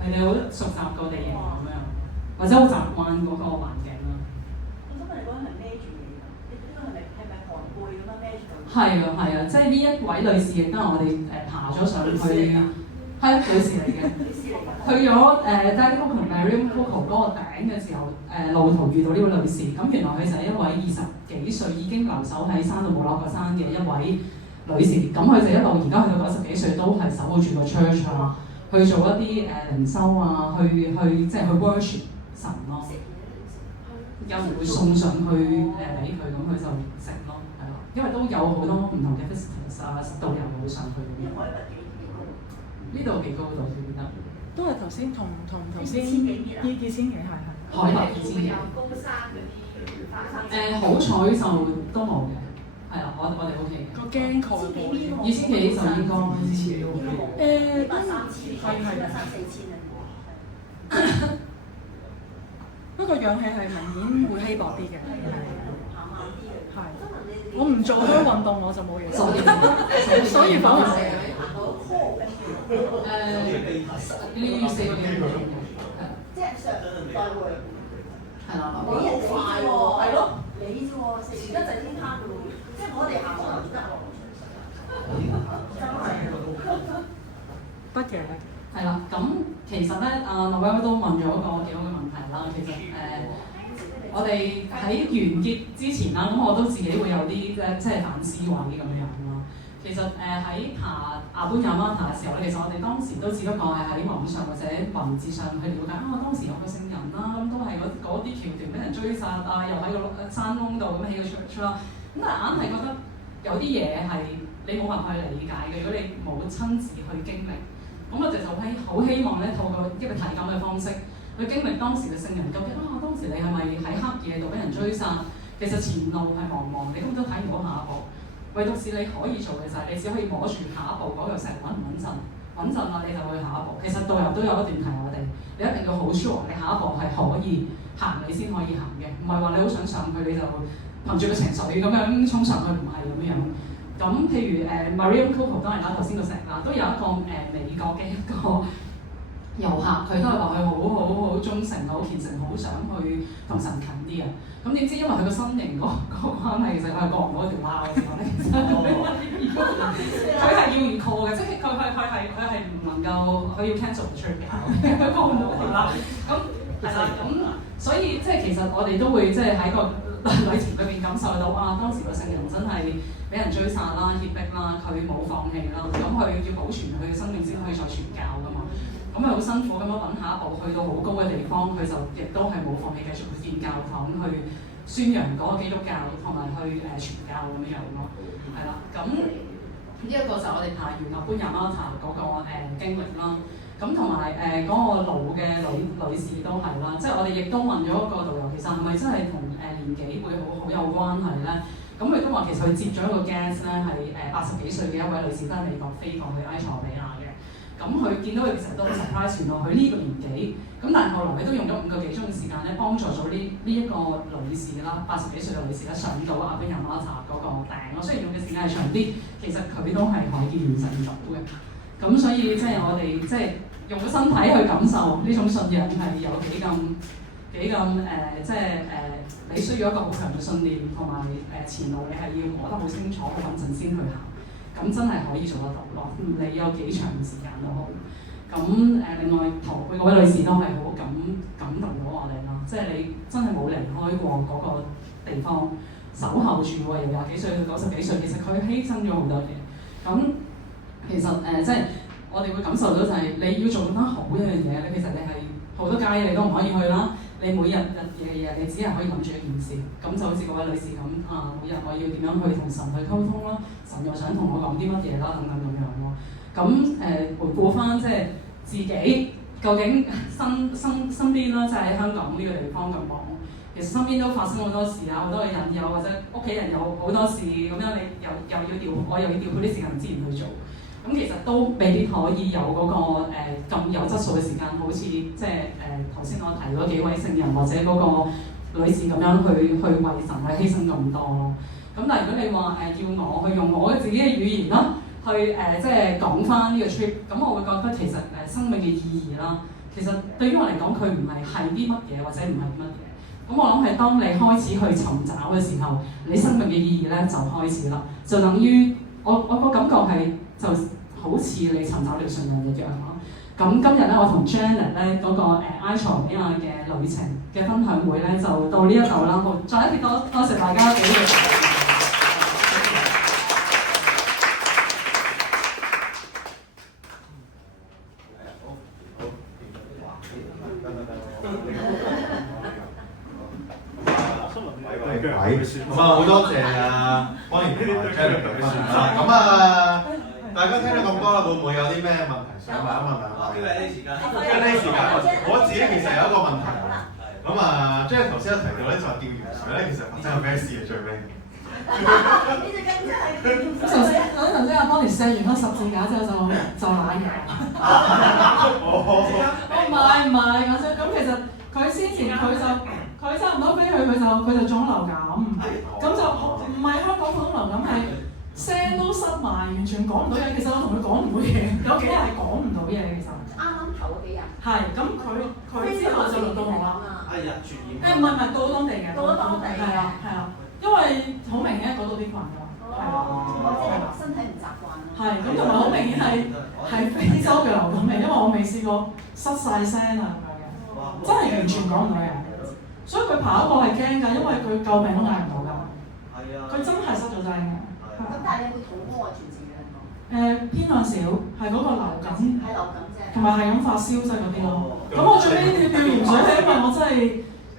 佢哋好熟習個地形咁樣，或者好習慣嗰個環境啦。我想問你嗰陣係孭住嘢㗎？你呢個係咪寒背咁樣孭住佢？係啊，即係呢一位女士亦都係我哋爬咗上去，係女士嚟嘅。去咗Daddy Coco 同 Mariam Coco 嗰個頂嘅時候，路途遇到呢位女士，咁原來佢就係一位20幾歲已經留守喺山度冇落過山嘅一位女士，咁佢就一路而家去到90幾歲都係守護住個 church 啊，去做一啲靈修啊，去即係去 worship 神咯。有時會送上去俾佢，咁佢就食咯，係咯，因為都有好多唔同嘅 visitors 啊，導遊會上去咁樣。呢度幾高度記得？都係頭先同頭先2000幾米啊2000幾係。海拔2000幾。高山嗰啲爬山。好彩就都冇嘅，係啦，我哋 OK 嘅。個驚蓋過2000幾就應該不過氧氣係明顯會稀薄啲嘅，係。我唔做開運動我就冇嘢，所以反而你要4個幾鐘嘅，即係上來回。係啦，你人快喎，係咯，你啫喎，食得滯天黑嘅喎，即係我哋行可能得落。真係。得嘅。係啦，咁其實咧，阿 Noel 都問咗一個幾好嘅問題啦。其實我哋喺完結之前啦，咁我都自己會有啲即係反思位咁樣啦。其實喺爬阿本雅馬塔嘅時候咧，其實我哋當時都只不過係喺網上或者文字上去了解當時有個聖人啦，咁都係嗰啲橋段俾人追殺啊，又喺個山窿度咁起個 church 啦。咁但係硬係覺得有啲嘢係你冇辦法去理解嘅，如果你冇親自去經歷。咁我哋就好希望咧，透過一個體感嘅方式去經歷當時嘅聖人，究竟當時你係咪喺黑夜度俾人追殺？其實前路係茫茫，你根本都睇唔到下一步。唯獨是你可以做嘅就係你只可以摸住下一步嗰嚿石穩唔穩陣，穩陣啦你就去下一步。其實導遊都有一段提我哋，你一定要好 sure 你下一步係可以行，你先可以行嘅，唔係話你好想上去你就憑住個情緒咁樣衝上去，唔係咁樣。咁譬如Mariam Coco 當然啦，頭先個石啦，都有一個美國嘅一個遊客，佢都係話佢好忠誠，好虔誠，好想去同神近啲啊。咁點知因為佢個身形嗰個關係，其實佢係過唔到條罅嘅時候咧，其實佢係要唔 call 嘅，即係佢係唔能夠，佢要 cancel 個 trip 嘅，佢過唔到條罅。咁係啦，咁所以即係其實我哋都會即係喺個旅程裏邊感受到當時個聖人真係俾人追殺啦、脅迫啦，佢冇放棄啦，咁佢要保存佢嘅生命先可以再傳教㗎嘛。咁佢好辛苦咁樣揾下一步，去到好高嘅地方，佢就亦都係冇放棄，繼續去建教堂，去宣揚嗰個基督教，同埋去傳教咁樣咯。係啦，咁呢一個就我哋爬完阿本雅馬塔嗰個經歷啦。咁同埋嗰個老嘅女士都係啦，即係我哋亦都問咗一個導遊，其實係咪真係同年紀會好有關係咧？咁佢都話其實佢接咗一個 guest 咧係80幾歲嘅一位女士，都係美國飛過去埃塞俄比亞嘅。咁佢見到佢其實都好 surprise，原來佢呢個年紀，咁但係後來佢都用咗5個幾鐘嘅時間咧，幫助咗呢一個女士啦，80幾歲嘅女士咧上到阿本雅馬塔嗰個頂咯。雖然用嘅時間係長啲，其實佢都係可以完成到嘅。咁所以即係我哋即係用個身體去感受呢種信仰係有幾咁即係你需要一個好強嘅信念，同埋前路你係要摸得好清楚、好穩陣先去行，咁真係可以做得到咯。你有幾長嘅時間都好。咁另外同輩嗰位女士都係好感動到我哋啦，即係你真係冇離開過嗰個地方，守候住喎，由20幾歲到90幾歲，其實佢犧牲咗好多嘢。咁其實即係我哋會感受到就係你要做得好一樣嘢咧，其實你係好多街你都唔可以去啦。你每日日夜夜，你只係可以諗住一件事，咁就好似嗰位女士咁每日我要點樣去同神去溝通啦，神又想同我講啲乜嘢啦，等等咁樣咯。咁回顧翻即係自己究竟身邊啦，即係喺香港呢個地方咁忙，其實身邊都發生好多事啊，好多嘅引誘或者屋企人有好多事咁樣，你我又要調配啲時間資源去做。咁其實都未必可以有嗰個咁有質素嘅時間，好似即係頭先我提嗰幾位聖人或者嗰個女士咁樣去為神去犧牲咁多咯。咁但係如果你話要我去用我自己嘅語言啦，去即係講翻呢個 trip， 咁我會覺得其實生命嘅意義啦，其實對於我嚟講佢唔係啲乜嘢或者唔係乜嘢。咁我諗係當你開始去尋找嘅時候，你生命嘅意義咧就開始啦，就等於我個感覺係就好似你尋找了信仰一樣咯。咁今日咧，我同 Janet 咧嗰個埃塞俄比亞嘅旅程嘅分享會咧，就到呢一度啦。好，再一次多謝大家俾嘅支持。咁好多謝邦尼同埋 Janet 嘅分享啦。咁大家聽咗咁多啦，會唔會有啲咩問題想問一問啊？Q&A 時間我自己其實有一個問題。咁Janet 頭先有提到咧，就係釣魚水咧，其實發生有咩事啊？最尾呢隻雞真係頭先阿邦尼射完嗰十字架之後就懶嘢。唔係講笑。咁其實佢先前佢差唔多飛去，佢就中流感，咁就唔係香港普通流感，係聲都塞埋，完全講唔到嘢。其實我同佢講唔到嘢，有幾日係講唔到嘢其實。啱頭嗰幾日。係，咁佢之後就輪到我啦。日傳染。唔係到當地嘅。到咗當地。係啊，因為好明顯嗰度啲群㗎。即係身體唔習慣。係，咁同埋好明顯係非洲嘅流感嚟，因為我未試過塞晒聲啊咁樣嘅，真係完全講唔到嘢。所以佢跑過係驚㗎，因為佢救命都嗌唔到㗎。係啊。佢真係塞咗聲嘅。咁但係你會肚屙啊？全程嘅偏向少，係嗰個流感。係流感啫。同埋係咁發燒即係嗰啲咯。咁我最尾吊鹽水係因為我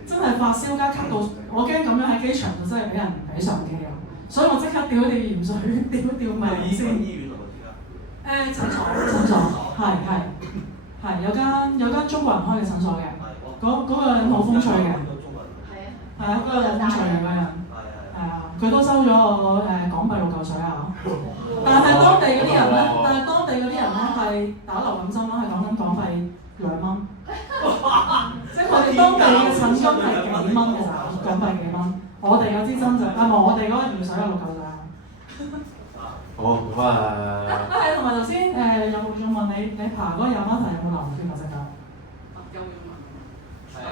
真係發燒加咳到，我驚咁樣喺機場就真係俾人唔俾上機啊！所以我即刻吊啲鹽水，吊命先。醫院啊？診所係有間中國人開嘅診所嘅，嗰個人好風趣嘅。係啊，嗰個人風趣嘅嗰個人。係啊，佢都收咗我港幣6嚿水啊！但係當地嗰啲人咧係打流感針啦，係講緊港幣2蚊。即係佢哋當地嘅診金係幾蚊嘅咋，港幣幾蚊。我哋嗰支針就我哋嗰個鹽水有6嚿水啊。好咁係，同埋頭先有冇仲問你爬嗰個Yamata有冇流血啊？隻腳？有冇問？係啊。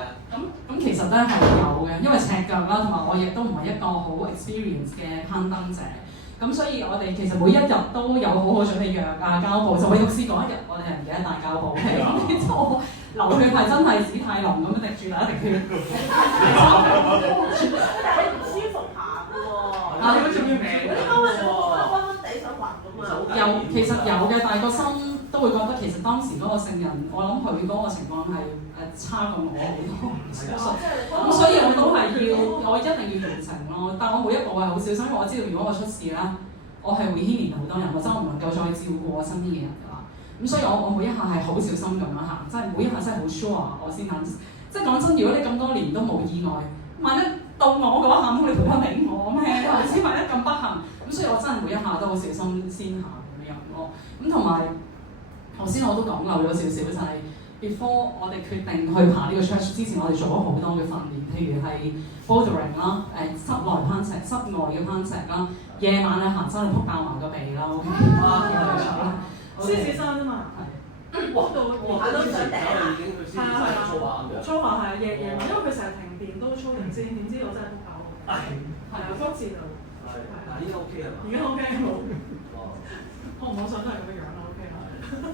咁其實咧係有嘅，因為赤腳啦，同埋我亦都唔係一個好 experience 嘅攀登者，咁所以我哋其實每一日都有好好準備藥啊、膠布，就唯獨試嗰一日我哋係唔記得帶膠布嘅，咁就流血係真係史泰龍咁滴住啦，一滴血。但係你唔舒服爬嘅喎。你嗰仲要命其實有嘅，但係個心都會覺得其實當時嗰個聖人，我諗佢嗰個情況係差過我好多，咁所以我都係我一定要完成咯。但我每一步係好小心，因為我知道如果我出事啦，我係會牽連好多人，或者我唔能夠再照顧我身邊嘅人㗎啦。咁所以我每一下係好小心咁樣行，即係每一下真係好 sure 我先肯。即係講真，如果你咁多年都冇意外，萬一到我嗰下，你賠得俾我咩？或者萬一咁不幸，咁所以我真係每一下都好小心先行咁樣咯。咁同埋頭先我都講漏咗少少，就係 before 我哋決定去爬呢個 church 之前，我哋做咗好多嘅訓練，譬如係 bouldering 啦，室內攀石、室外嘅攀石啦，夜晚咧行山去撲爆埋個鼻啦 ，OK， 獅子山啫嘛。哇！爬到上頂啊！已經去先操下咁樣。操下係夜晚，因為佢成日停電都操完先，點知我真係撲爆。係啊，福字度。係。但係依家 OK 係嘛？而家 OK 冇。我唔好想都係咁嘅樣啦，OK 啦。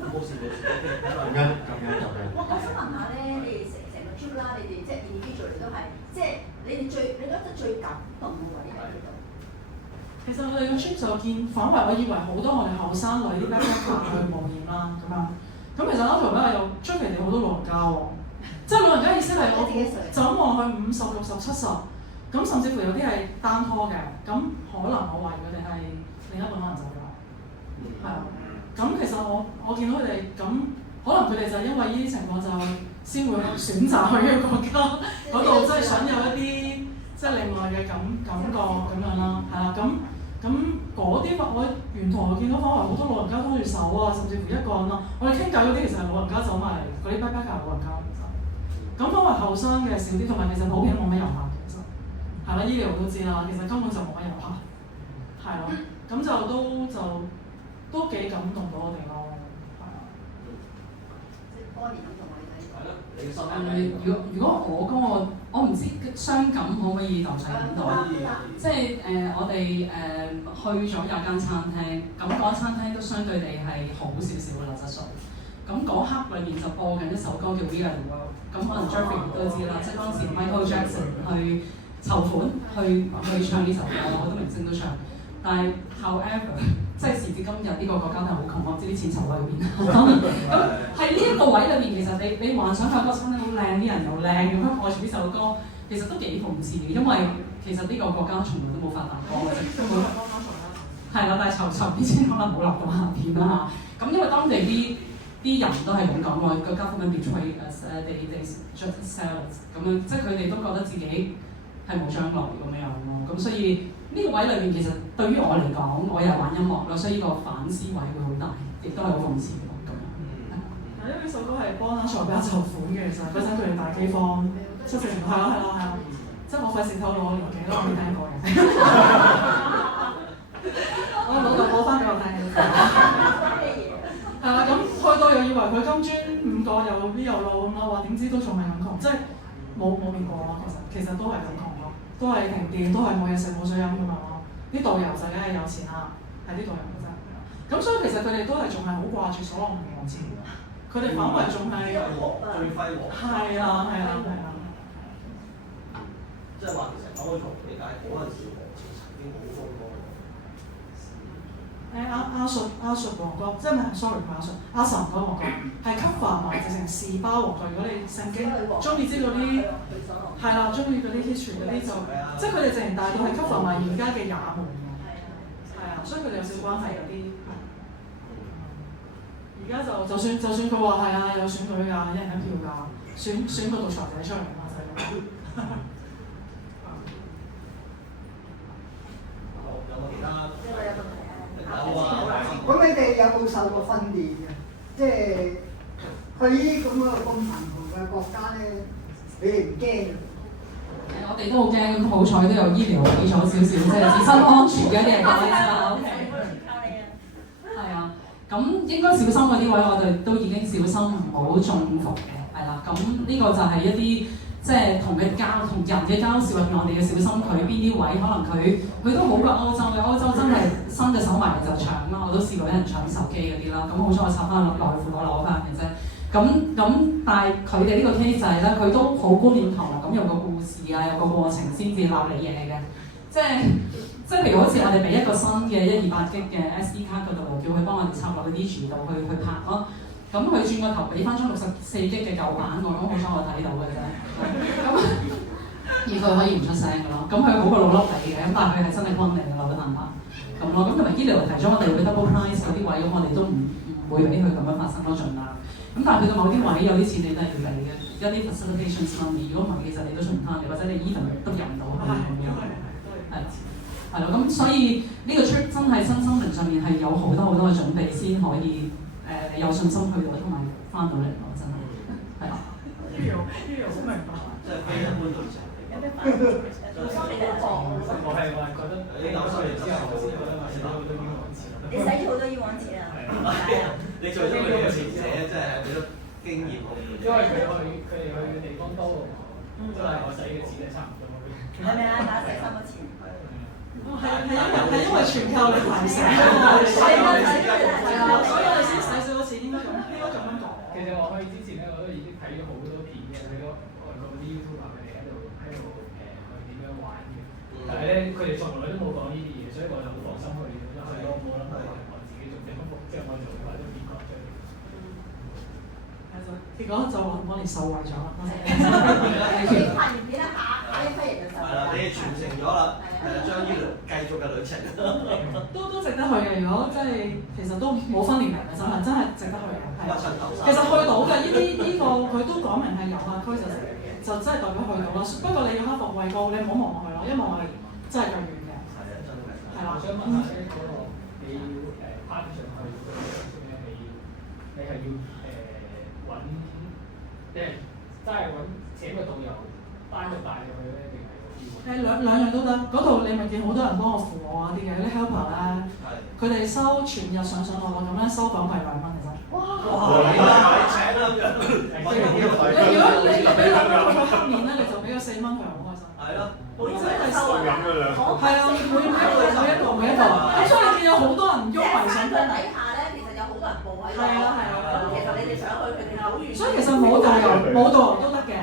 冇事冇事，OK，咁樣。我想問下咧，你哋成個 trip 啦，你哋即係 individual 都係，即係你哋你覺得最感動嘅位喺邊度？其實我哋個 trip 就見反為，我以為好多我哋後生女啲 backpacker 去冒險啦咁樣。咁其實嗰條咧又出奇地好多老人家喎，即係老人家意思係我就咁望佢50、60、70，咁甚至乎有啲係單拖嘅，咁可能我懷疑佢哋係另一半可能走咗，係啊。咁其實我見到佢哋咁，可能佢哋就因為呢啲情況就先會選擇去呢個國家嗰度，即係想有一啲即係另外嘅感覺咁樣啦，係啦。咁嗰啲我沿途見到反為好多老人家拖住手啊，甚至乎一個人啊，我哋傾偈嗰啲其實係老人家走埋嚟，嗰啲 backpacker 老人家其實。咁反為後生嘅少啲，同埋其實普遍冇乜遊客嘅，其實係啦，醫療都知啦，其實根本就冇乜遊客，係咯，咁都幾感動到我哋咯，係啊。多年感動我哋睇。係咯，你嘅心如果我嗰個，我唔知傷感可唔可以就喺邊度？即係我哋去咗有間餐廳，咁嗰間餐廳都相對地係好少少嘅質素。咁嗰刻裏面就播緊一首歌叫 We Are The World， 咁可能 Jeffrey 都知啦，即係當時 Michael Jackson 去籌款去唱呢首歌，好多明星都唱。但係 however， 即係時至今日呢個國家都係好窮，我唔知啲錢籌喺邊。咁喺呢一個位裏面，其實你幻想下嗰個餐廳好靚，啲人又靚，咁樣播住呢首歌，其實都幾諷刺嘅，因為其實呢個國家從來都冇發達過嘅，根本係啦，但係籌啲錢可能冇落到下邊啦。咁因為當地啲人都係咁講喎，個 government betray us， they just sell us 咁樣，即係佢哋都覺得自己係冇將來咁樣咯。咁所以呢個位裏面其實對於我嚟講，我又玩音樂咯，所以呢個反思位會好大，亦都係好諷刺咯咁樣。因為呢首歌係幫阿財比較籌款嘅，其實嗰陣佢哋大饑荒，70年係啦，即係我費事透露我年紀咯，我未聽過嘅。我老豆播翻俾我聽嘅。係啦，咁去到又以為佢金磚5個又呢又路咁咯，話點知都仲係咁窮，即係冇變過咯。其實都係咁窮咯，都係停電，都係冇嘢食冇水飲咁樣咯。啲導遊就梗係有錢啦，係啲導遊嘅啫。咁所以其實佢哋都係仲係好掛住所羅門王朝，佢哋反為仲係最輝煌。係啦。即係話其實講開從理解嗰陣時王朝曾經好風光。阿術王國，即係唔係 sorry 唔係阿神嗰個王國，係 cover 埋直情士巴王國。如果你聖經中意知嗰啲係啦，中意嗰啲 history 嗰啲就，即係佢哋直情大到係 cover 埋而家嘅也門嘅，係啊，所以佢哋有少關係有啲。而家就算佢話係啊，有選舉㗎，一人一票㗎，選個獨裁者出嚟嘛，就係咁。有冇其他？咁你哋有冇受過訓練嘅？即係去呢咁貧窮嘅國家咧，你哋唔驚嘅？我哋都好驚，咁好彩都有醫療俾咗少少，即係自身安全嘅一啲嘢啦。OK。係啊，咁應該小心嗰啲位，我哋都已經小心唔好中伏嘅，係啦。咁呢個就係一啲。即係同人嘅交涉入面，我哋要小心佢邊啲位，可能佢都好過歐洲嘅。歐洲真係伸隻手埋嚟就搶啦，我都試過有人搶手機嗰啲啦。咁好彩我插翻落內褲我攞翻嘅啫。咁但係佢哋呢個 case 就係咧，佢都好冠冕堂皇咁有個故事啊，有個過程先至鬧你嘢嘅。即係譬如好似我哋俾一個新嘅128G 嘅 SD 卡嗰度，叫佢幫我哋插落去 Digi 度去拍咯。咁佢轉個頭俾翻張64G 嘅舊版我，咁好彩我睇到嘅啫。咁而佢可以唔出聲嘅咯。咁佢好過老笠你嘅，咁但係佢係真係幫你嘅，老得難辦咁咯。咁同埋醫療提咗我哋會 double price 嗰啲位，咁我哋都唔會俾佢咁樣發生咯，盡量。咁但係去到某啲位有啲錢你都係要俾嘅，一啲 facilitation money。如果唔係，其實你都出唔翻嘅，或者你 even 都入唔到去咁樣。係咯，咁所以呢個 trip 真係身心靈上面係有好多好多嘅準備先可以。你有信心去到，同埋翻到嚟咯，真係係啊。呢樣好明白，即係非一般對象嚟嘅。我係覺得你有收嚟之後，我先覺得我使咗好多冤枉錢。你使咗好多冤枉錢啊！係啊，你做咗佢哋嘅前者，即係俾咗經驗好。因為佢哋去嘅地方多喎，真係我使嘅錢係差唔多。係咪啊？打死3個錢。係因為全靠你提醒我哋，所以我哋先使少咗錢應該咁講。國嗰啲 YouTuber 佢哋喺度去點樣玩嘅，但係咧佢哋從來都冇講呢啲嘢，所以我就好放心去咯，冇諗過我自己做節目，即係我做或者結果出嚟。結果就話幫你受惠咗啦。你發現片一下，呢批人就受惠。係啦，你哋傳承咗啦，係啦，將呢條繼續嘅旅程。都值得去嘅，如果真係其實都冇分年齡嘅，真係值得去嘅。係。其實去到嘅呢個佢都講明係遊客區就真係代表去到啦。不過你要克服畏高，你唔好望落去咯，因為我係真係腳軟嘅。係啊，真係。係啦。我想問下咧，嗰個你要攀上去嗰個咧，你係要揾，即係真係揾請個導遊單獨帶你去咧，定係兩樣都得，嗰度你咪見好多人幫我扶我啊啲嘅，啲 helper 咧，佢哋收全日上落咁樣收港幣2蚊其實。哇！你請啦咁樣。如果你俾2蚊佢黑面咧，你就俾個4蚊佢，好開心。係咯，真係收咁嘅兩個。係啊，每一個。咁所以你見有好多人喐埋上去。底下咧，其實有好多人報喺度。係啊。咁其實你哋想去，佢哋好遠。所以其實冇導遊都得嘅，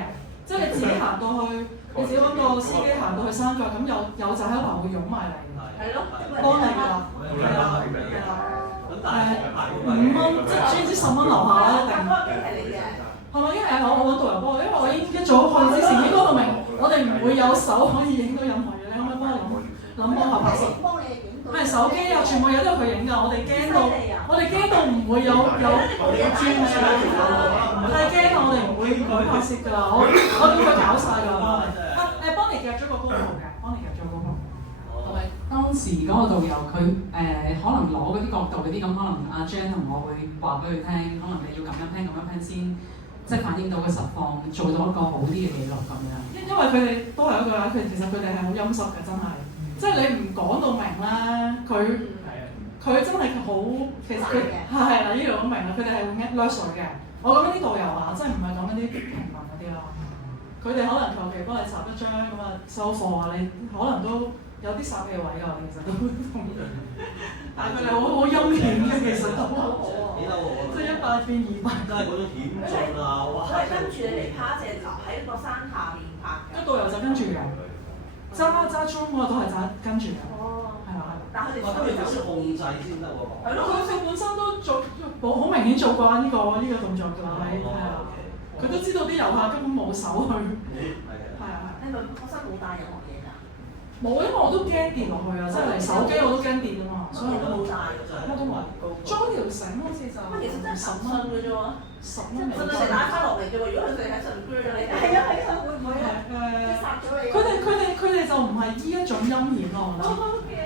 即係你自己行到去。你自己揾個司機行到去山腳，咁有就喺度會湧埋嚟，係咯，幫你㗎啦，係啦，5蚊即係總之10蚊樓下啦，一定。係你嘅。係咪？因為我揾導遊幫我，因為我已經一早去之前已經講到明，我哋唔會有手可以影到任何嘢，你可唔可以幫我諗幫下拍攝？係手機啊，全部嘢都係佢影㗎，我哋驚到唔會有轉太驚啦，我哋唔會拍攝㗎啦，我都會搞晒㗎，幫你。幫你夾咗個高號嘅，幫你夾咗高號。同埋當時嗰個導遊佢可能攞嗰啲角度嗰啲，咁可能阿 Jan 同我會話俾佢聽，可能你要咁樣 plan 先，即係反映到個實況，做到一個好啲嘅記錄咁樣。因為佢哋都係一個啦，其實佢哋係好陰濕嘅，真係。即係你唔講到明咧，佢真係好，其實佢係啦，呢度都明啦，佢哋係會掠水嘅。我講緊啲導遊啊，即係唔係講緊啲平民嗰啲咯。佢哋可能求其幫你插一張咁啊收貨啊，你可能都有啲殺氣位㗎，其實都同。但係佢哋好陰險嘅，其實都好即係100變200。真係嗰種險峻啊！哇！佢係跟住你哋拍，就係留喺個山下面拍嘅。個導遊就跟住嘅，揸 drone 嗰個都係跟住嘅。哦。係啦。但係佢哋都要識控制先得喎。係咯，佢本身都好明顯做過呢個動作㗎，係啊。佢都知道啲遊客根本冇手去，係啊。你咪學生冇帶任何嘢㗎？冇，因為我都驚跌落去啊！即係嚟手機我都驚跌啊嘛，所以我都冇帶㗎，乜都冇。裝條繩好似就其實真係10蚊嘅啫喎，10蚊未。真係打翻落嚟啫喎！如果佢哋喺上邊你係啊，會唔會啊？即係殺咗你。佢哋就唔係依一種陰險咯，我覺得。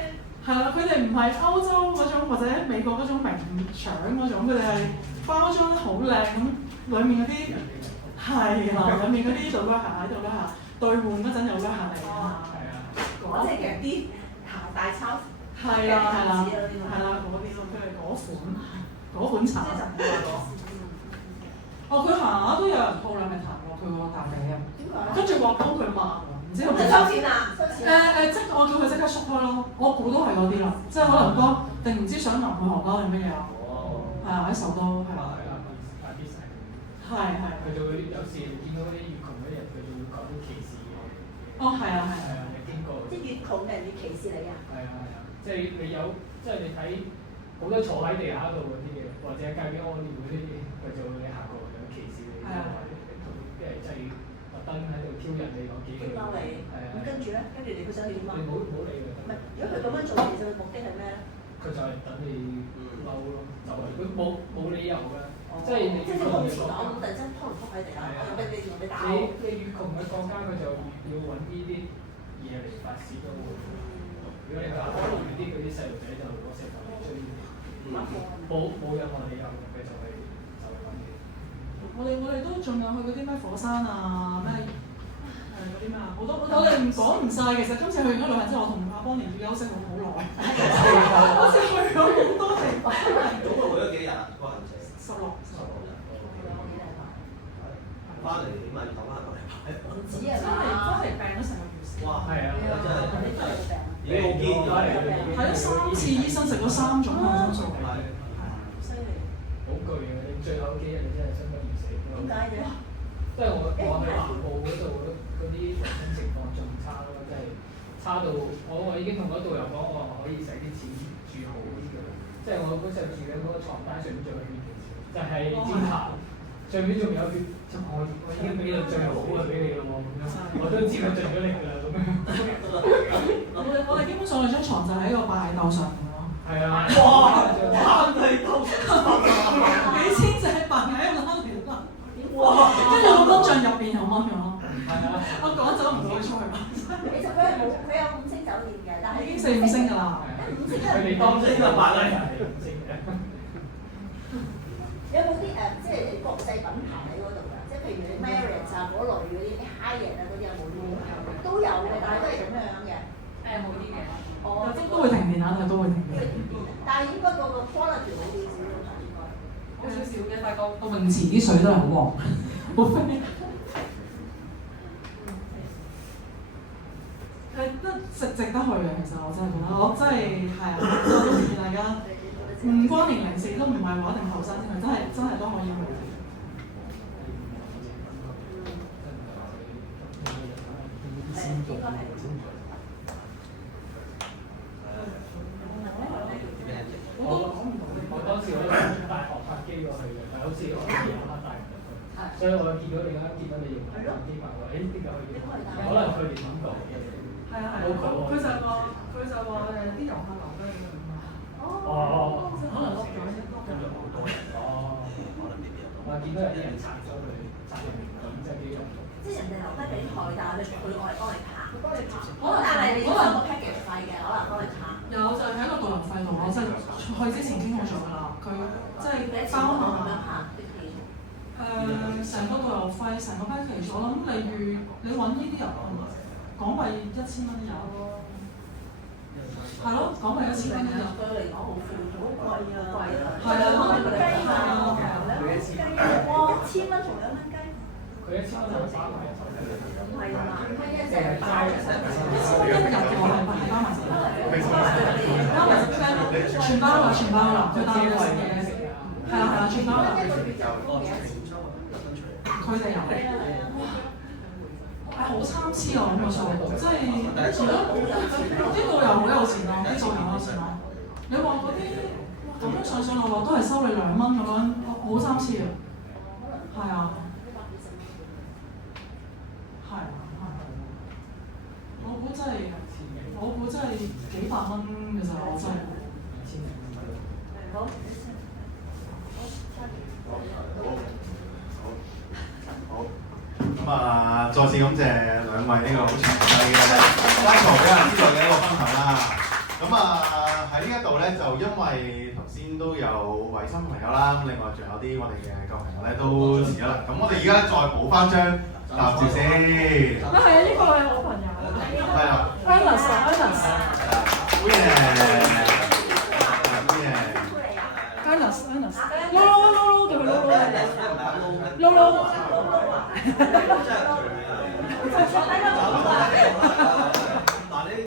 係啦，佢哋唔係歐洲嗰種或者美國嗰種名搶嗰種，佢哋係包裝得好靚咁，裡面嗰啲係啦，裡面嗰啲度咧下喺度咧下，兌換嗰陣又咧下嚟啊！即係其實啲大抄係啦，嗰啲咯，佢哋嗰款茶。哦，佢行下都有人鋪兩米痰落佢個大髀啊！點解？跟住話幫佢抹喎，唔知係咪收錢啊？即係我叫佢即刻縮開咯，我估都係嗰啲啦，即係可能幫定唔知想淋佢荷包定乜嘢啊？係啊，喺手都係啊。係。佢就會有時見到啲越窮嗰啲人，佢就會講啲歧視嘅。哦，係啊，你經過。即係越窮嘅人越歧視你啊？係啊，即係你有，即係你睇好多坐喺地下度嗰啲嘅，或者喺街邊屙尿嗰啲，佢就會行過有歧視你，或者即係特登喺度挑釁你講幾句。包你。咁跟住咧，跟住佢想點啊？你冇理佢。唔係，如果佢咁樣做，其實佢目的係咩咧？佢就係等你嬲咯，就係佢冇理由㗎。即係你即係好似我咁突然間拖唔拖喺地下，我俾你打我。你越窮嘅國家，佢就越要揾呢啲嘢嚟發泄咯。如果你話可憐啲嗰啲細路仔就攞石頭嚟追，冇任何理由嘅就係揾嘢。我哋都仲有去嗰啲咩火山啊，咩嗰啲咩啊，好多我哋唔講唔晒。其實今次去完嗰旅行之後，我同阿邦連住休息好耐，好似去咗好多地方。總共去咗幾日啊？個行程16日。翻嚟起碼要等翻一個禮拜。唔止啊！翻嚟病咗成個月。哇！係啊，真係已經好堅咗嚟。睇咗3次醫生，食咗3種抗生素。犀利。好攰啊！你最後幾日你真係生不如死。點解嘅？都即係我去南澳嗰度嗰啲衞生情況仲差咯，即係差到我已經同嗰導遊講，我話可以使啲錢住好啲嘅，即係我嗰時候住緊嗰個床單上面仲有血，就係尖塔上面仲有血，我已經俾到最好嘅俾你咯喎，咁樣我都知佢盡咗力㗎啦咁樣。我哋基本上張床就喺個拜竇上面咯。係啊！哇！攤地兜幾千隻白蟻喺度攤嚟攤。哇！跟住個工匠入邊有安咗。係啊！我趕走唔到佢出去嘛。其實佢有5星酒店嘅，但係已經4、5星㗎啦。佢哋當星就白蟻係5星嘅。有冇啲即係國際品牌喺嗰度㗎？即係譬如你 Marriott 啊嗰類嗰啲 Hyatt 啊嗰啲有冇啲？都有嘅，但係都係咁樣嘅。冇啲嘅。哦，都會停電啊，都會停電。但係應該個 quality 好少少咯，應該。好少少嘅，但係個泳池啲水都係好黃，好飛。都值得去嘅，其實我真係覺得，我真係係啊，我都建議大家，唔關年齡事，都唔係話一定後生先去，真係都可以去。我當時我從大學發機過去嘅，但係好似我夜晚帶唔到去，所以我見到你啱見到你用發機埋話，誒點解可以？可能佢哋諗過嘅。係啊，佢就話啲遊客留低咁樣嘛。哦。可能碌咗一碌咗。哦。我見到有啲人拆咗佢，拆入面咁真係幾用。即係人哋留低俾佢，但係佢愛幫你拍。可能但係你都有個 package 費嘅，可能幫你拍。有就係喺個導遊費度，我真係去之前傾好咗㗎啦。佢即係包含成個導遊費，成個 package。我諗你揾呢啲人港幣1000蚊有咯。係咯，港幣1000蚊有。對佢嚟講好貴啊！係啊，雞啊！哇，1000蚊同2蚊雞。佢1000蚊就包埋。唔係啊嘛，唔係啊，即係包1000蚊一日嘅我係包埋晒。包埋全包啦，全包啦，佢帶嘅嘢，係啦，全包啦。佢哋有，係好參差啊！咁個數目，即係啲導遊好有錢啊，啲導遊好有錢啊！你話嗰啲咁樣上落落都係收你2蚊咁樣，好參差啊！係啊，係啊，我估真係幾百蚊嘅咋，我真係。好，咁啊，再次感謝兩位呢個好詳細嘅街頭俾人知道嘅一個分享啦。咁啊喺呢一度咧，就因為頭先都有位新朋友啦，咁另外仲有啲我哋嘅舊朋友咧都遲咗啦。咁我哋而家再補翻張答照先。係啊，呢個係我朋友。係啊。Ernest。好嘢。Ernest，撈對佢撈。